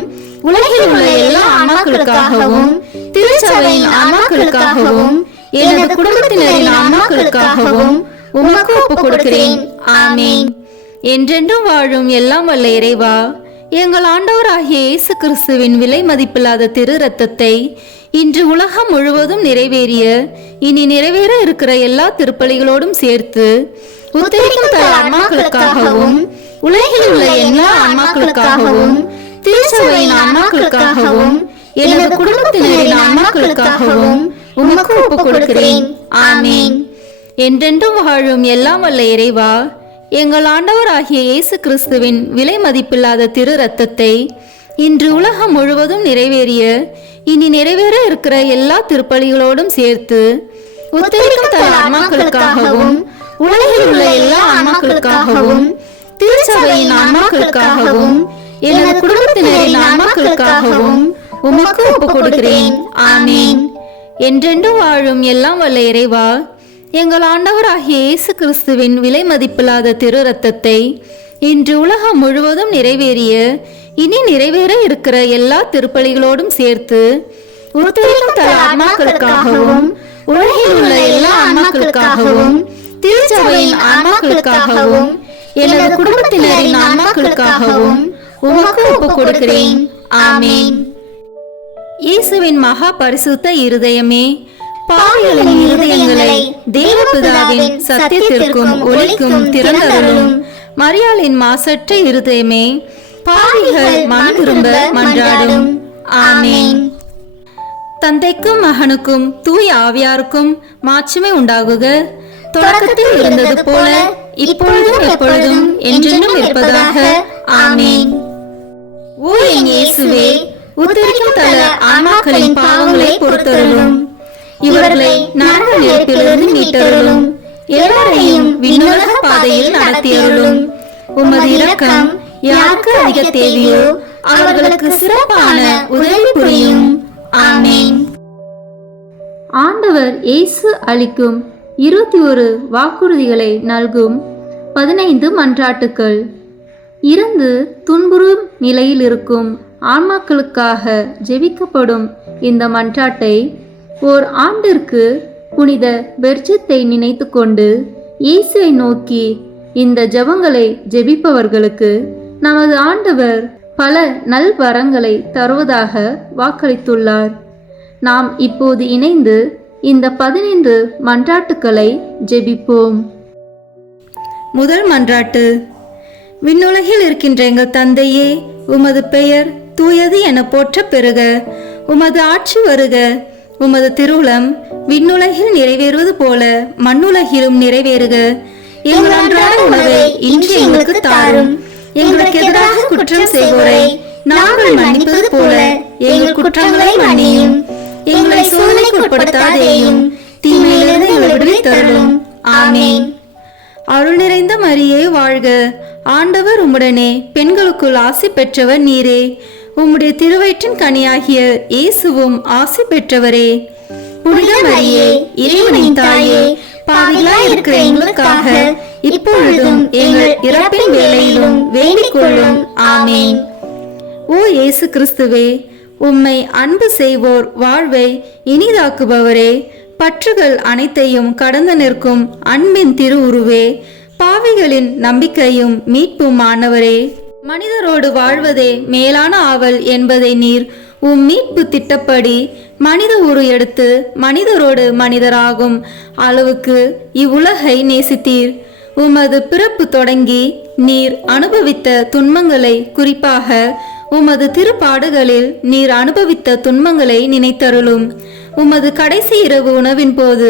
உலகில் உள்ள எல்லா ஆன்மாக்களுக்காகவும் திருச்சபையின் ஆன்மாக்களுக்காகவும் எனது குடும்பத்தினரின் ஆன்மாக்களுக்காகவும் உமக்கு ஒப்புக் கொடுக்கிறேன். ஆமேன். என்றென்றும் வாழும் எல்லாம் வல்ல இறைவா, எங்கள் ஆண்டவராகிய இயேசு கிறிஸ்துவின் விலை மதிப்பில்லாத திரு இரத்தத்தை இன்று உலகம் முழுவதும் நிறைவேறிய இனி நிறைவேற இருக்கிற எல்லா திருப்பலிகளோடும் சேர்த்து உத்தரிக்கும் தல ஆன்மாக்களுக்காகவும் உலகில் உள்ள எல்லா ஆன்மாக்களுக்காகவும் திருச்சபையின் ஆன்மாக்களுக்காகவும் எனது குடும்பத்தினரின் ஆன்மாக்களுக்காகவும் உமக்கு ஒப்புக் கொடுக்கிறேன். ஆமேன். என்றென்றும் வாழும் எல்லாம் வல்ல இறைவா, எங்கள் ஆண்டவராகிய இயேசு கிறிஸ்துவின் விலை மதிப்பில்லாத திரு இரத்தத்தை இன்று உலகம் முழுவதும் நிறைவேறிய இனி நிறைவேற இருக்கிற எல்லா திருப்பலிகளோடும் சேர்த்து உத்தரிக்கும் தல ஆன்மாக்களுக்காகவும் உலகில் உள்ள எல்லா ஆன்மாக்களுக்காகவும் திருச்சபையின் ஆன்மாக்களுக்காகவும் எனது குடும்பத்தினரின் ஆன்மாக்களுக்காகவும் உமக்கு ஒப்புக் கொடுக்கிறேன். ஆமேன். என்றென்றும் வாழும் எல்லாம் வல்ல இறைவா, எங்கள் ஆண்டவராகிய இயேசு கிறிஸ்துவின் விலை மதிப்பில்லாத திரு இரத்தத்தை இன்று உலகம் முழுவதும் நிறைவேறிய இனி நிறைவேற இருக்கிற எல்லா திருப்பலிகளோடும் சேர்த்து உத்தரிக்கும் தல ஆன்மாக்களுக்காகவும் உலகில் உள்ள எல்லா ஆன்மாக்களுக்காகவும் திருச்சபையின் ஆன்மாக்களுக்காகவும் எனது குடும்பத்தினரின் ஆன்மாக்களுக்காகவும் உமக்கு ஒப்புக் கொடுக்கிறேன். ஆமேன். இயேசுவின் மகா பரிசுத்த இருதயமே, பாவிகளின் இருதயங்களை தேவபிதாவின் சத்தியத்திற்கும் ஒளிக்கும் திறந்தருளும். மரியாளின் மாசற்ற இருதயமே, பாவிகள் மனம் திரும்ப மன்றாடும். ஆமேன். தந்தைக்கும் மகனுக்கும் தூய ஆவியாருக்கும் மாட்சிமை உண்டாகுக. தொடக்கத்தில் இருந்தது போல இப்பொழுதும் எப்பொழுதும் என்றென்றும் இருப்பதாக. ஆமேன். ஓ என் இயேசுவே, உத்தரிக்கும் தல ஆன்மாக்களின் பாவங்களை பொறுத்தருளும். இவர்களை நரக நெருப்பிலிருந்து மீட்டருளும். எல்லாரையும் விண்ணுலக பாதையில் நடத்தியருளும். உமது இரக்கம் யாருக்கு அதிக தேவையோ அவர்களுக்கு சிறப்பான உதவி புரியும். ஆமேன். ஆண்டவர் இயேசு அளிக்கும் 21 வாக்குறுதிகளை நல்கும் 15 மன்றாட்டுக்கள். இறந்து துன்புறும் நிலையில் இருக்கும் ஆன்மாக்களுக்காக ஜெபிக்கப்படும் இந்த மன்றாட்டை ஓர் ஆண்டிற்கு புனித பெர்ஜத்தை நினைத்து கொண்டு இயேசுவை நோக்கி இந்த ஜெபங்களை ஜெபிப்பவர்களுக்கு நமது ஆண்டவர் பல நல்வரங்களை தருவதாக வாக்களித்துள்ளார். நாம் இப்போது இணைந்து இந்த 15 மன்றாட்டுக்களை ஜெபிப்போம். முதல் மன்றாட்டு. விண்ணுலகில் இருக்கின்ற எங்கள் தந்தையே, உமது பெயர் தூயது என போற்ற பெறுக. உமது ஆட்சி வருக. உமது திருவுளம் விண்ணுலகில் நிறைவேறுவது போல மண்ணுலகிலும் நிறைவேறுக. எங்கள் அன்றாட உணவை இன்று எங்களுக்கு தாரும். எங்களுக்கு எதிராக குற்றம் செய்வோரை நாங்கள் மன்னிப்பது போல எங்கள் குற்றங்களை மன்னியும். எங்களை சோதனைக்கு உட்படுத்தாதேயும், தீமையிலிருந்து எங்களை விடுவித்தருளும். ஆமென். அருள் நிறைந்த மரியே வாழ்க, ஆண்டவர் உம்முடனே, பெண்களுக்குள் ஆசி பெற்றவர் நீரே. உம்முடைய திருவயிற்றின் கனியாகிய இயேசுவும் ஆசி பெற்றவரே. புனித மரியே, இறைவனின் தாயே, பாவிகளாய் இருக்கிற எங்களுக்காக இப்பொழுதும் எங்கள் இறப்பின் வேளையிலும் வேண்டிக் கொள்ளும். ஆமென். ஓ இயேசு கிறிஸ்துவே, உம்மை அன்பு செய்வோர் வாழ்வை இனிதாக்குபவரே, பற்றுகள் அனைத்தையும் கடந்து நிற்கும் அன்பின் திருவுருவே, பாவிகளின் நம்பிக்கையும் மீட்பும் ஆனவரே, மனிதரோடு வாழ்வதே மேலான ஆவல் என்பதை நீர் உம் மீட்பு திட்டப்படி மனித உரு எடுத்து மனிதரோடு மனிதராகும் அளவுக்கு இவ்வுலகை நேசித்தீர். உமது பிறப்பு தொடங்கி நீர் அனுபவித்த துன்பங்களை, குறிப்பாக உமது திருப்பாடுகளில் நீர் அனுபவித்த துன்பங்களை நினைத்தருளும். உமது கடைசி இரவு உணவின் போது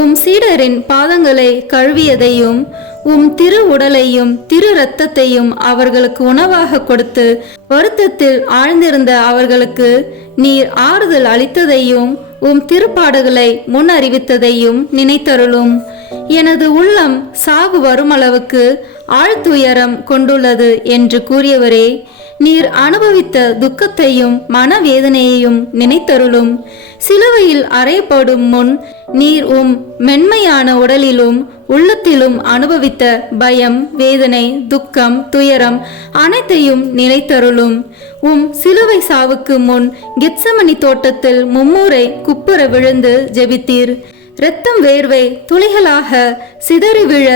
உம் சீடரின் பாதங்களை கழுவியதையும் உம் திரு உடலையும் திரு இரத்தத்தையும் அவர்களுக்கு உணவாக கொடுத்து வருத்தத்தில் ஆழ்ந்திருந்த அவர்களுக்கு நீர் ஆறுதல் அளித்ததையும் உம் திருப்பாடுகளை முன் அறிவித்ததையும் நினைத்தருளும். எனது உள்ளம் சாவு வருமளவுக்கு ஆழ்துயரம் கொண்டுள்ளது என்று கூறியவரே, நீர் அனுபவித்த துக்கத்தையும் மனவேதனையையும் நினைத்தருளும். சிலுவையில் அறையப்படும் முன் நீர் உம் மென்மையான உடலிலும் உள்ளத்திலும் அனுபவித்த பயம், வேதனை, துக்கம், துயரம் அனைத்தையும் நினைத்தருளும். உம் சிலுவை சாவுக்கு முன் கெத்சமனி தோட்டத்தில் மும்முறை குப்புற விழுந்து ஜெபித்தீர். இரத்தம் வேர்வை துளிகளாக சிதறி விழ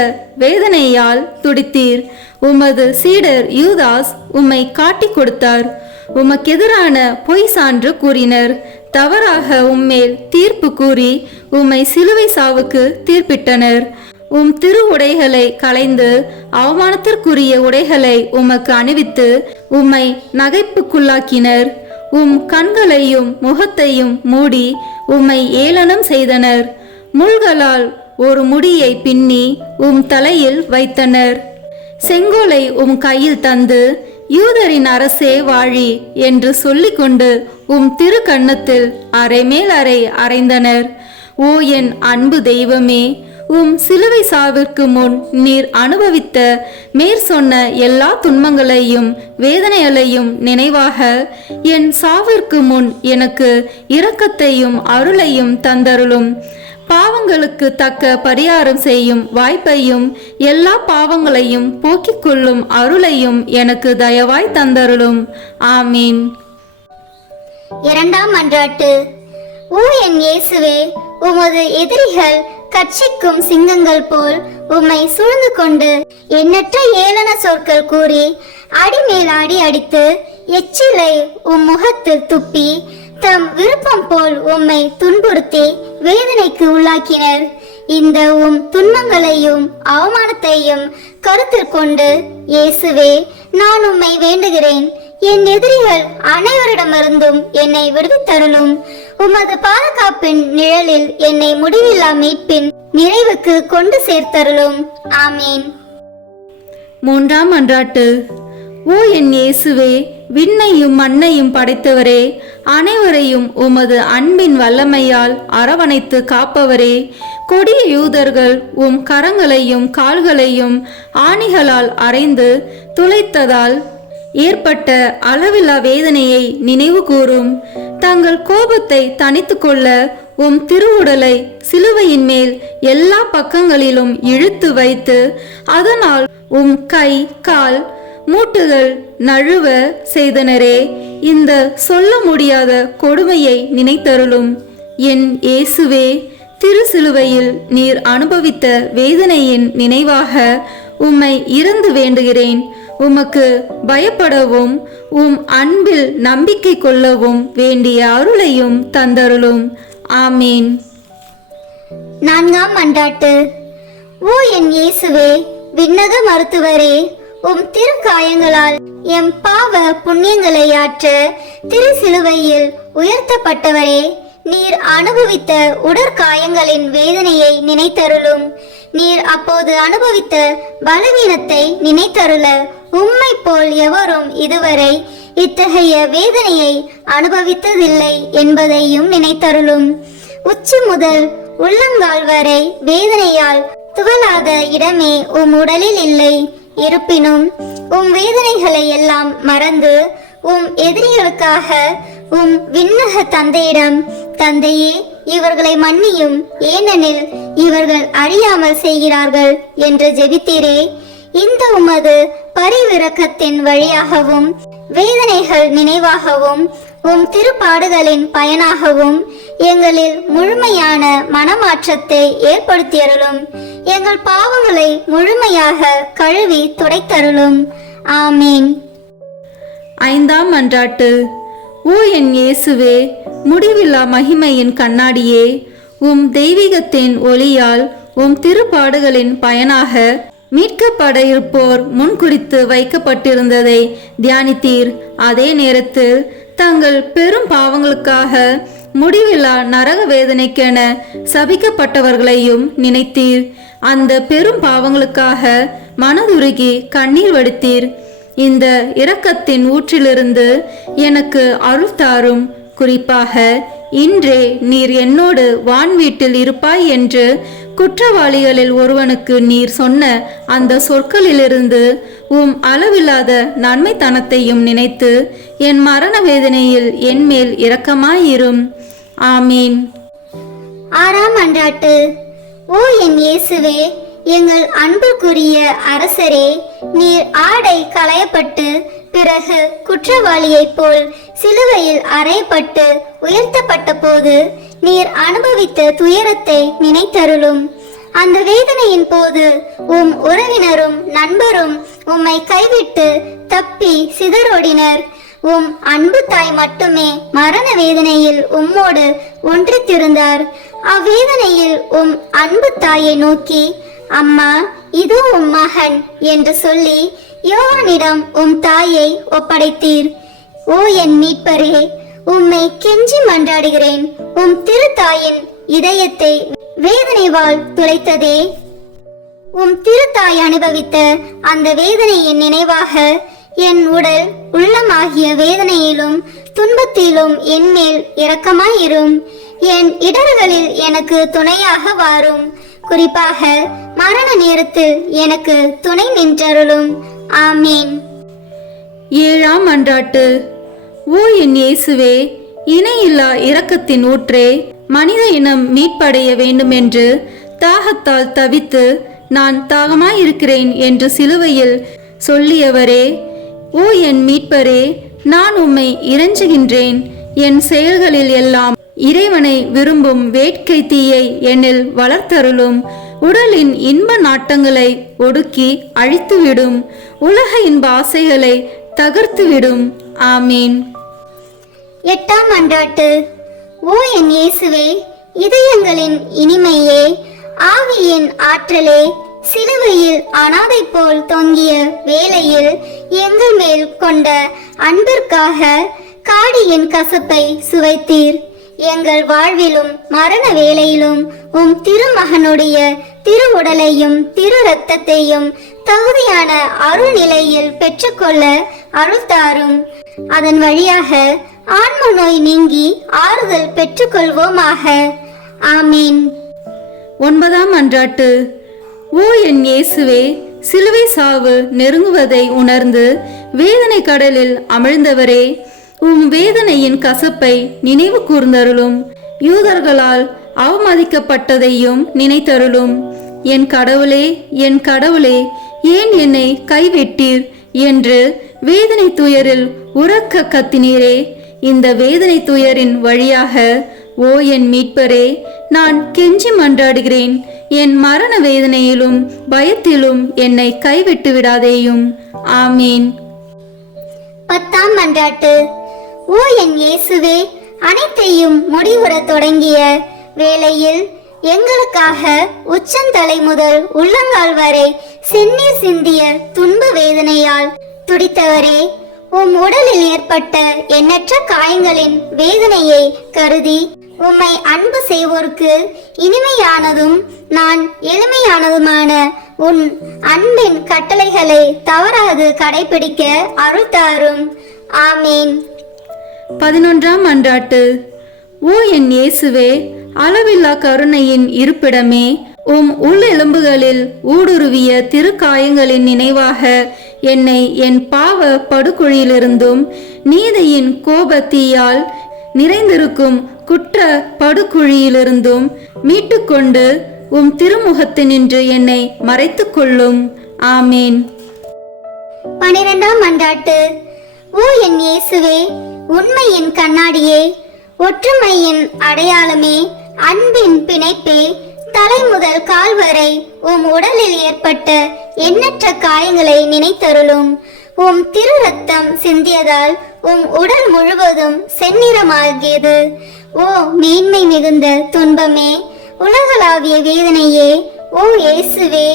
வேதனையால் துடித்தீர். உமது சீடர் யூதாஸ் உம்மை காட்டிக் கொடுத்தார். உமக்கெதிரான பொய் சான்று கூறினர். தவறாக உம்மேல் தீர்ப்பு கூறி உம்மை சிலுவை சாவுக்கு தீர்ப்பிட்டனர். உம் திரு உடைகளை களைந்து அவமானத்திற்குரிய உடைகளை உமக்கு அணிவித்து உம்மை நகைப்புக்குள்ளாக்கினர். உம் கண்களையும் முகத்தையும் மூடி உம்மை ஏளனம் செய்தனர். முள்களால் ஒரு முடியை பின்னி உம் தலையில் வைத்தனர். செங்கோலை உம் கையில் தந்து யூதரின் அரசே வாழி என்று சொல்லிக்கொண்டு உம் திரு கன்னத்தில் அரை மேல் அறை அறைந்தனர். ஓ என் அன்பு தெய்வமே, உம் சிலுவை சாவிற்கு முன் நீர் அனுபவித்த மேற் சொன்ன எல்லா துன்பங்களையும் வேதனைகளையும் நினைவாக என் சாவிற்கு முன் எனக்கு இரக்கத்தையும் அருளையும் தந்தருளும். பாவங்களுக்கு தக்க பரிகாரம் செய்யும் வாய்ப்பையும் எல்லா பாவங்களையும் போக்கிக் கொள்ளும் அருளையும் எனக்கு தயவாய் தந்தருளும். ஆமீன். இரண்டாம் மன்றாட்டு. ஓ என் இயேசுவே, உமது எதிரிகள் கட்சிக்கும் சிங்கங்கள் போல் உம்மை சூழ்ந்து கொண்டு எண்ணற்ற ஏளன சொற்கள் கூறி அடிமேல் அடி அடித்து எச்சிலை உம் முகத்தில் துப்பி தம் விருப்பம் போல் உம்மை துன்புறுத்தி வேதனைக்கு உள்ளாக்கினர். இந்த உம் துன்பங்களையும் அவமானத்தையும் கருத்தில் கொண்டு இயேசுவே, நான் உம்மை வேண்டுகிறேன். என் எதிரிகள் அனைவரிடமிருந்தும் என்னை விடுவித்தருளும். உமது பாதுகாப்பின் நிழலில் என்னை முடிவில்லா மீட்பின் நிறைவுக்கு கொண்டு சேர்த்தருளும். ஆமீன். மூன்றாம் மன்றாட்டு. ஓ என் இயேசுவே, விண்ணையும் மண்ணையும் படைத்தவரே, அனைவரையும் உமது அன்பின் வல்லமையால் அரவணைத்து காப்பவரே, கொடிய யூதர்கள் உம் கரங்களையும் கால்களையும் ஆணிகளால் அறைந்து துளைத்ததால் ஏற்பட்ட அளவில்லா வேதனையை நினைவு கூறும். தங்கள் கோபத்தை தணித்து கொள்ள உம் திருவுடலை சிலுவையின் மேல் எல்லா பக்கங்களிலும் இழுத்து வைத்து அதனால் உம் கை கால் மூட்டுகள் நழுவ செய்தனரே, இந்த சொல்ல முடியாத கொடுமையை நினைத்தருளும். என் இயேசுவே, திரு சிலுவையில் நீர் அனுபவித்த வேதனையின் நினைவாக உம்மை இறந்து வேண்டுகிறேன். உமக்கு பயப்படவும் உம் அன்பில் நம்பிக்கை கொள்ளவும் வேண்டிய அருளையும் தந்தருளும். ஆமீன். நான்காம் மன்றாட்டு. ஓ என் இயேசுவே, விண்ணக மருத்துவரே, உம் திரு காயங்களால் எம் பாவ புண்ணியங்களை ஆற்ற திரு சிலுவையில் உயர்த்தப்பட்டவரே, நீர் அனுபவித்த உடற்காயங்களின் வேதனையை நினைத்தருளும். நீர் அப்போது அனுபவித்த பலவீனத்தை நினைத்தருள உம்மை போல் எவரும் இதுவரை இத்தகைய வேதனையை அனுபவித்ததில்லை என்பதையும் நினைத்தருளும். உச்சி முதல் உள்ளங்கால் வரை வேதனையால் துவளாத இடமே உம் உடலில் இல்லை. இருப்பினும் உம் வேதனைகளை எல்லாம் மறந்து உம் எதிரிகளுக்காக உம் விண்ணக தந்தையிடம், தந்தையே இவர்களை மன்னியும், ஏனெனில் இவர்கள் அறியாமல் செய்கிறார்கள் என்று ஜெபித்தீரே. இந்த உமது பரிவிரக்கத்தின் வழியாகவும் வேதனைகள் நினைவாகவும் உம் திருப்பாடுகளின் பயனாகவும் எங்களில் முழுமையான மனமாற்றத்தை ஏற்படுத்தியருளும். எங்கள் பாவங்களை முழுமையாக கழுவி துடைத்தருளும். ஆமீன். ஐந்தாம் மன்றாட்டு. ஓ என் இயேசுவே, முடிவில்லா மகிமையின் கண்ணாடியே, உம் தெய்வீகத்தின் ஒளியால் உம் திருப்பாடுகளின் பயனாக மீட்கப்பட இருப்போர் முன்குறித்து வைக்கப்பட்டிருந்ததை தியானித்தீர். அதே நேரத்தில் தங்கள் பெரும் பாவங்களுக்காக முடிவில்லா நரக வேதனைக்கென சபிக்கப்பட்டவர்களையும் நினைத்தீர். அந்த பெரும் பாவங்களுக்காக மனதுருகி கண்ணீர் வடித்தீர். இந்த இரக்கத்தின் ஊற்றிலிருந்து எனக்கு அருள் தாரும். குறிப்பாக இன்றே நீர் என்னோடு வான் வீட்டில் இருப்பாய் என்று குற்றவாளிகளில் ஒருவனுக்கு நீர் சொன்ன அந்த சொற்களிலிருந்து உம் அளவில்லாத நன்மைத்தனத்தையும் நினைத்து என் மரண வேதனையில் என்மேல் இரக்கமாயிரும். ஆமீன். ஆறாம் மன்றாட்டு. ஓ என் இயேசுவே, எங்கள் அன்புக்குரிய அரசரே, நீர் ஆடை களையப்பட்டு பிறகு குற்றவாளியைப் போல் சிலுவையில் அறையப்பட்டு உயர்த்தப்பட்ட போது நீர் அனுபவித்த துயரத்தை நினைத்தருளும். அந்த வேதனையின் போது உம் உறவினரும் நண்பரும் உம்மை கைவிட்டு தப்பி சிதறோடினர். உம் அன்பு தாய் மட்டுமே மரண வேதனையில் உம்மோடு ஒன்றித்திருந்தார். அவ்வேதனையில் உம் அன்பு தாயை நோக்கி, அம்மா இதோ உம் மகன் என்று சொல்லி யோவானிடம் உம் தாயை ஒப்படைத்தீர். ஓ என் மீட்பரே, உம்மை கெஞ்சி மன்றாடுகிறேன். உம் திருத்தாயின் இதயத்தை வேதனைவால் துளைத்ததே. உம் திருத்தாய் அனுபவித்த அந்த வேதனையின் நினைவாக என் உடல் உள்ளமாகிய வேதனையிலும் துன்பத்திலும் என்மேல் இரக்கமாயிரும். என் இடர்களில் எனக்கு துணையாக வாரும். குறிப்பாக மரண நேரத்தில் எனக்கு துணை நின்றருளும். ஆமீன். ஏழாம் மன்றாட்டு. ஓ என் இயேசுவே, இணையில்லா இரக்கத்தின் ஊற்றே, மனித இனம் மீட்படைய வேண்டுமென்று தாகத்தால் தவித்து நான் தாகமாயிருக்கிறேன் என்று சிலுவையில் சொல்லியவரே, ஓ என் மீட்பரே, நான் உம்மை இறைஞ்சுகின்றேன். என் செயல்களில் எல்லாம் இறைவனை விரும்பும் வேட்கை தீயை என்னில் வளர்த்தருளும். உடலின் இன்ப நாட்டங்களை ஒடுக்கி அழித்துவிடும். உலக இன்ப ஆசைகளை தகர்த்துவிடும். ஆமீன். எட்டாம் மன்றாட்டு. ஓ என் இயேசுவே, இதயங்களின் இனிமையே, ஆவியின் ஆற்றலே, சிலுவையில் அனாதை போல் தொங்கிய வேளையில் எங்கள் மேல் கொண்ட அன்பிற்காக காடியின் கசப்பை சுவைத்தீர். எங்கள் வாழ்விலும் மரண வேளையிலும் உம் திருமகனுடைய திரு உடலையும் திரு இரத்தத்தையும் தகுதியான அருள் நிலையில் பெற்றுக்கொள்ள அருள் தாரும். அதன் வழியாக ஆன்ம நோய் நீங்கி ஆறுதல் பெற்றுக்கொள்வோமாக. ஆமீன். ஒன்பதாம் மன்றாட்டு. ஓ என் இயேசுவே, சிலுவை சாவு நெருங்குவதை உணர்ந்து வேதனை கடலில் அமிழ்ந்தவரே, உம் வேதனையின் கசப்பை நினைவு கூர்ந்தருளும். யூதர்களால் அவமதிக்கப்பட்டதையும் நினைத்தருளும். என் கடவுளே, என் கடவுளே, ஏன் என்னை கைவிட்டீர் என்று வேதனை துயரில் உரக்க கத்தினீரே. இந்த வேதனை துயரின் வழியாக ஓ என் மீட்பரே, நான் கெஞ்சி மன்றாடுகிறேன். என் மரண வேதனையிலும் பயத்திலும் என்னை கைவிட்டு விடாதேயும். ஆமீன். பத்தாம் மன்றாட்டு. ஓ என் இயேசுவே, அனைத்தையும் முடிவுற தொடங்கிய வேளையில் எங்களுக்காக உச்சந்தலை முதல் உள்ளங்கால் வரை செந்நீர் சிந்திய துன்ப வேதனையால் துடித்தவரே, உம் உடலில் ஏற்பட்ட எண்ணற்ற காயங்களின் வேதனையை கருதி உம்மை அன்பு செய்வோருக்கு இனிமையானதும் நான் எளிமையானதுமான உன் அன்பின் கட்டளைகளை தவறாது கடைபிடிக்க அருள் தாரும். ஆமீன். 11ஆம் மன்றாட்டு. ஓ என் இயேசுவே, அளவில்லா கருணையின் இருப்பிடமே, உம் உள்ளெலும்புகளில் ஊடுருவிய திருக்காயங்களின் நினைவாக என்னை என் பாவ படுகுழியிலிருந்தும் நீதியின் கோபத்தீயால் நிறைந்திருக்கும் குற்ற படுகுழியிலிருந்தும் மீட்டுக்கொண்டு உம் திருமுகத்தினின்று என்னை மறைத்துக் கொள்ளும். ஆமேன். 12ஆம் மன்றாட்டு. ஓ என் இயேசுவே, உண்மையின் கண்ணாடியே, ஒற்றுமையின் அடையாளமே, அன்பின் பிணைப்பே, தலை முதல் கால் வரை உம் உடலில் ஏற்பட்ட எண்ணற்ற காயங்களை நினைத்தருளும். உம் திரு ரத்தம் சிந்தியதால் உம் உடல் முழுவதும் செந்நிறமாகியது. ஓ மேன்மை மிகுந்த துன்பமே, உலகளாவிய வேதனையே, ஓ இயேசுவே,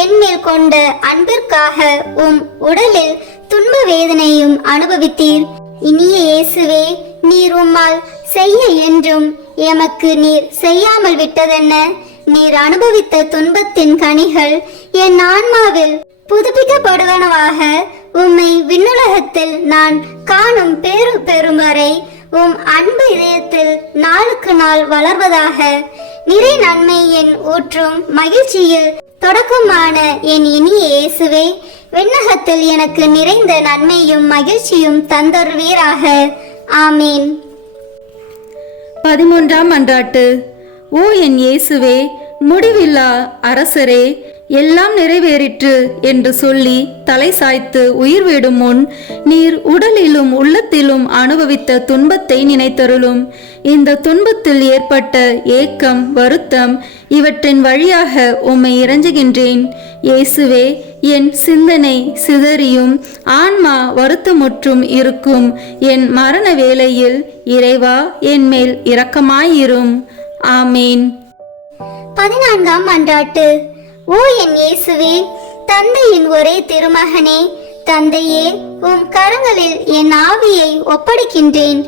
என்மேல் கொண்ட அன்பிற்காக உம் உடலில் துன்ப வேதனையும் அனுபவித்தீர். இனிய இயேசுவே, நீர் உம்மால் செய்ய என்றும் எமக்கு நீர் செய்யாமல் விட்டதென்ன? நீர் அனுபவித்த துன்பத்தின் கனிகள் என் ஆன்மாவில் புதுப்பிக்கப்படுவனவாக உம்மை விண்ணுலகத்தில் நான் காணும் பேரு பெறும் வரை உம் அன்பு இதயத்தில் நாளுக்கு நாள் வளர்வதாக. நிறை நன்மையின் ஊற்றும் மகிழ்ச்சியில் தொடக்கமான என் இனிய இயேசுவே, விண்ணகத்தில் எனக்கு நிறைந்த நன்மையும் மகிழ்ச்சியும் தந்தருவீராக. ஆமீன். 13ஆம் மன்றாட்டு. ஓ என் இயேசுவே, முடிவில்லா அரசரே, எல்லாம் நிறைவேறிற்று என்று சொல்லி தலை சாய்த்து உயிர் விடும் முன் நீர் உடலிலும் உள்ளத்திலும் அனுபவித்த துன்பத்தை நினைத்தருளும். இந்த துன்பத்தில் ஏற்பட்ட ஏக்கம், வருத்தம் இவற்றின் வழியாக உம்மை இறைஞ்சுகின்றேன். இயேசுவே, என் சிந்தனை சிதறியும் ஆன்மா வருத்தமுற்றும் இருக்கும் என் மரண வேளையில் இறைவா, என் மேல் இரக்கமாயிரும். ஆமேன். 14ஆம் மன்றாட்டு. ஓ என் இயேசுவே, தந்தையின் ஒரே திருமகனே, தந்தையே, உம் கரங்களில் என் ஆவியை ஒப்படைக்கின்றேன்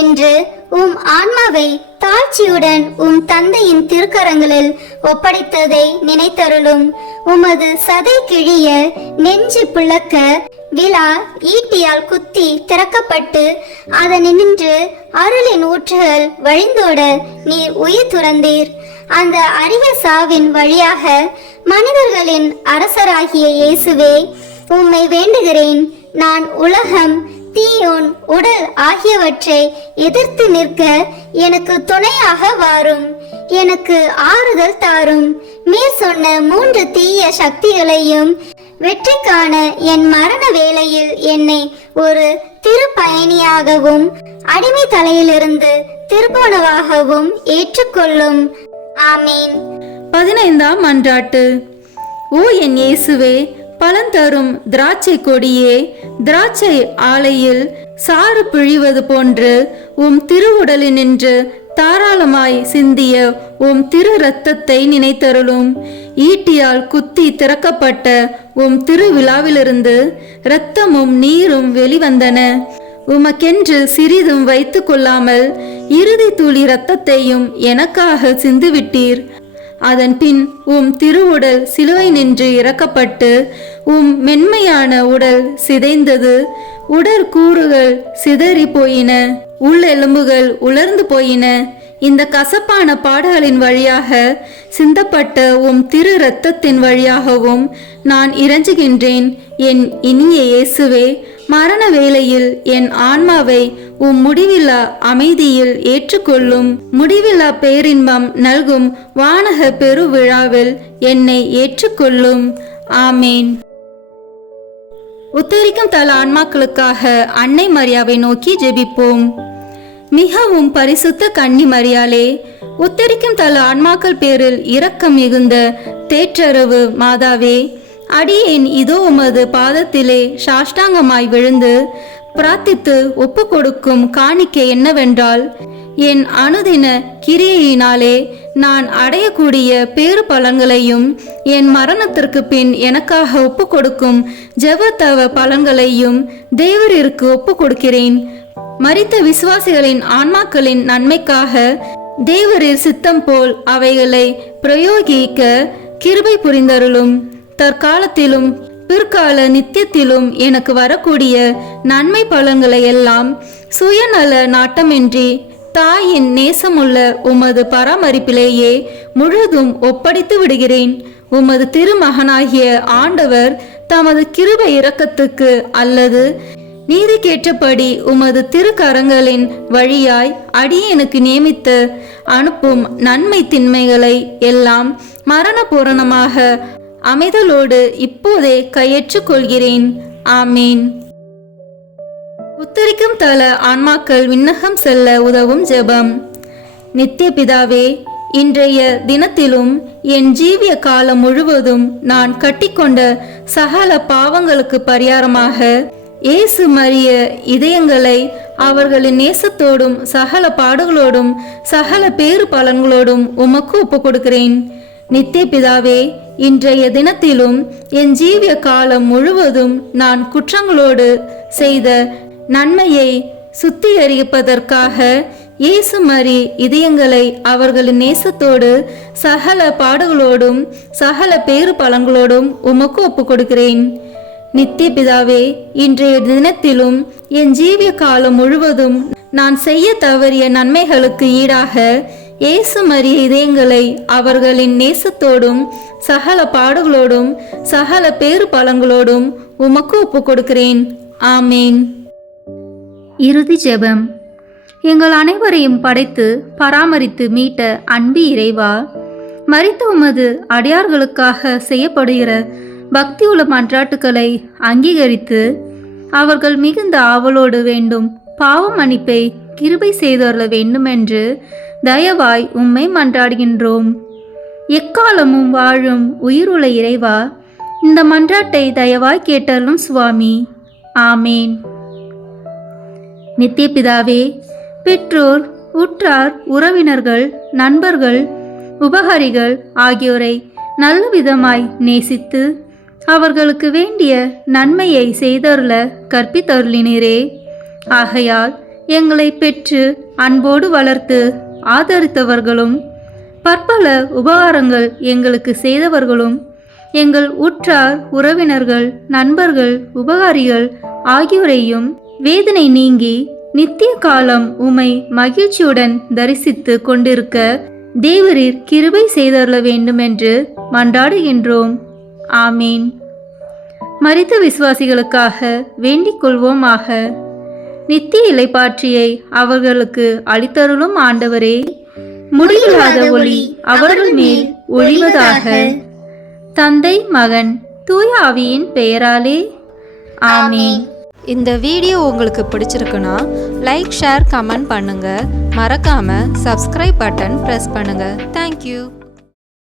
என்று உம் ஆன்மாவை தாழ்ச்சியுடன் உம் தந்தையின் திருக்கரங்களில் ஒப்படைத்ததை நினைத்தருளும். உமது சதை கிழிய, நெஞ்சு பிளக்க, விழா ஈட்டியால் குத்தி திறக்கப்பட்டு அதனின்று அருளின் ஊற்றுகள் வழிந்தோட நீர் உயிர் துறந்தீர். அந்த அரிய சாவின் வழியாக மனிதர்களின் அரசராகிய இயேசுவே, உம்மை வேண்டுகிறேன். நான் உலகம், தீயோன், உடல் ஆகியவற்றை எதிர்த்து நிற்க எனக்கு துணையாக வாரும். எனக்கு ஆறுதல் தாரும். மேற் சொன்ன 3 தீய சக்திகளையும் வெற்றிக்கான என் மரண வேளையில் என்னை ஒரு திருப்பயணியாகவும் அடிமை தலையிலிருந்து திருப்பணவாகவும் ஏற்றுக்கொள்ளும். ஆமீன். 15ஆம் மன்றாட்டு. ஓ என் இயேசுவே, பலந்தரும் திராட்சை கொடியே, திராட்சை ஆலையில் சாறு பிழிவது போன்று உம் திருவுடலினின்று தாராளமாய் சிந்திய உம் திரு இரத்தத்தை நினைத்தருளும். ஈட்டியால் குத்தி திறக்கப்பட்ட உம் திருவிழாவிலிருந்து இரத்தமும் நீரும் வெளிவந்தன. உமக்கென்று சிறிதும் வைத்து கொள்ளாமல் இறுதி துளி இரத்தத்தையும் எனக்காக சிந்துவிட்டீர். அதன் பின் உம் திருவுடல் சிலுவை நின்று இறக்கப்பட்டு உம் மென்மையான உடல் சிதைந்தது. உடற்கூறுகள் சிதறி போயின, உள்ளெலும்புகள் உலர்ந்து போயின. இந்த கசப்பான பாடுகளின் வழியாக சிந்தப்பட்ட உம் திரு இரத்தத்தின் வழியாகவும் நான் இறைஞ்சுகின்றேன். என் இனிய இயேசுவே, மரண வேளையில் என் ஆன்மாவை உம் முடிவில்லா அமைதியில் ஏற்றுக்கொள்ளும். முடிவில்லா பேரின்பம் நல்கும் வானக பெருவிழாவில் என்னை ஏற்றுக்கொள்ளும். ஆமேன். உத்தரிக்கும் தல ஆன்மாக்களுக்காக அன்னை மரியாவை நோக்கி ஜெபிப்போம். மிகவும் பரிசுத்த கன்னி மரியாளே, உத்தரிக்கும் தல ஆன்மாக்கள் பேரில் இரக்கம் மிகுந்த தேற்றரவு மாதாவே, அடியேன் இதோ உமது பாதத்திலே சாஷ்டாங்கமாய் விழுந்து பிரார்த்தித்து ஒப்பு கொடுக்கும் காணிக்கை என்னவென்றால், என் அனுதின கிரியையினாலே நான் அடையக்கூடிய பேறு பலன்களையும் என் மரணத்திற்கு பின் எனக்காக ஒப்பு கொடுக்கும் ஜெபத்தவ பலன்களையும் தேவரிற்கு ஒப்பு கொடுக்கிறேன். மரித்த விசுவாசிகளின் ஆன்மாக்களின் நன்மைக்காக தேவரின் சித்தம் போல் அவைகளை பிரயோகிக்க கிருபை புரிந்தருளும். தற்காலத்திலும் பிற்கால நித்தியத்திலும் எனக்கு வரக்கூடிய நன்மை பலன்களை எல்லாம் சுயநல நாட்டமின்றி தாயின் நேசமுள்ள உமது பராமரிப்பிலேயே முழுதும் ஒப்படைத்து விடுகிறேன். உமது திருமகனாகிய ஆண்டவர் தமது கிருபை இரக்கத்துக்கு அல்லது நீதிக்கேற்றபடி உமது திருக்கரங்களின் வழியாய் அடியேனுக்கு நியமித்து அனுப்பும் நன்மை திண்மைகளை எல்லாம் மரண பூரணமாக அமைதலோடு இப்போதே கையேற்றுக் கொள்கிறேன். ஆமீன். உத்தரிக்கும் தல ஆன்மாக்கள் விண்ணகம் செல்ல உதவும் ஜெபம். நித்திய பிதாவே, இன்றைய தினத்திலும் என் ஜீவிய காலம் முழுவதும் நான் கட்டிக்கொண்ட சகல பாவங்களுக்கு பரிகாரமாக இயேசு மரிய இதயங்களை அவர்களின் நேசத்தோடும் சகல பாடுகளோடும் சகல பேறு பலன்களோடும் உமக்கு ஒப்புக் கொடுக்கிறேன். நித்திய பிதாவே, இன்றைய தினத்திலும் என் ஜீவிய காலம் முழுவதும் நான் குற்றங்களோடு செய்த நன்மையை சுத்திகரிப்பதற்காக இயேசு மரி இதயங்களை அவர்களின் நேசத்தோடு சகல பாடுகளோடும் சகல பேறு பலன்களோடும் உமக்கு ஒப்புக் கொடுக்கிறேன். நித்திய பிதாவே, இன்றைய தினத்திலும் என் ஜீவிய காலம் முழுவதும் நான் செய்ய தவறிய நன்மைகளுக்கு ஈடாக இயேசு மரிய இதயங்களை அவர்களின் நேசத்தோடும் சகல பாடுகளோடும் சகல பேறு பலன்களோடும் உமக்கு ஒப்புக் கொடுக்கிறேன். ஆமீன். இறுதி ஜெபம். எங்கள் அனைவரையும் படைத்து பராமரித்து மீட்ட அன்பு இறைவா, மரித்த உமது அடியார்களுக்காக செய்யப்படுகிற பக்தியுள்ள மன்றாட்டுக்களை அங்கீகரித்து அவர்கள் மிகுந்த ஆவலோடு வேண்டும் பாவ மன்னிப்பை கிருபை செய்தருள வேண்டுமென்று தயவாய் உம்மை மன்றாடுகின்றோம். எக்காலமும் வாழும் உயிருள்ள இறைவா, இந்த மன்றாட்டை தயவாய் கேட்டருளும் சுவாமி. ஆமேன். நித்திய பிதாவே, பெற்றோர், உற்றார், உறவினர்கள், நண்பர்கள், உபகாரிகள் ஆகியோரை நல்ல விதமாய் நேசித்து அவர்களுக்கு வேண்டிய நன்மையை செய்தருள கற்பித்தருளினீரே. ஆகையால் எங்களை பெற்று அன்போடு வளர்த்து ஆதரித்தவர்களும் பற்பல உபகாரங்கள் எங்களுக்கு செய்தவர்களும் எங்கள் உற்றார், உறவினர்கள், நண்பர்கள், உபகாரிகள் ஆகியோரையும் வேதனை நீங்கி நித்திய காலம் உம்மை மகிழ்ச்சியுடன் தரிசித்து கொண்டிருக்க தேவரீர் கிருபை செய்தருள வேண்டும் என்று மன்றாடுகின்றோம். ஆமீன். மரித்த விசுவாசிகளுக்காக வேண்டிக் கொள்வோமாக. நித்திய இளைப்பாற்றியை அவர்களுக்கு அளித்தருளும் ஆண்டவரே, முடிவில்லாத ஒளி அவர்கள் மேல் ஒழிவதாக. தந்தை, மகன், தூய ஆவியின் பெயராலே. ஆமீன். இந்த வீடியோ உங்களுக்கு பிடிச்சிருக்குன்னா லைக், ஷேர், கமெண்ட் பண்ணுங்க. மறக்காம சப்ஸ்கிரைப் பட்டன் பிரஸ் பண்ணுங்க. தேங்க்யூ.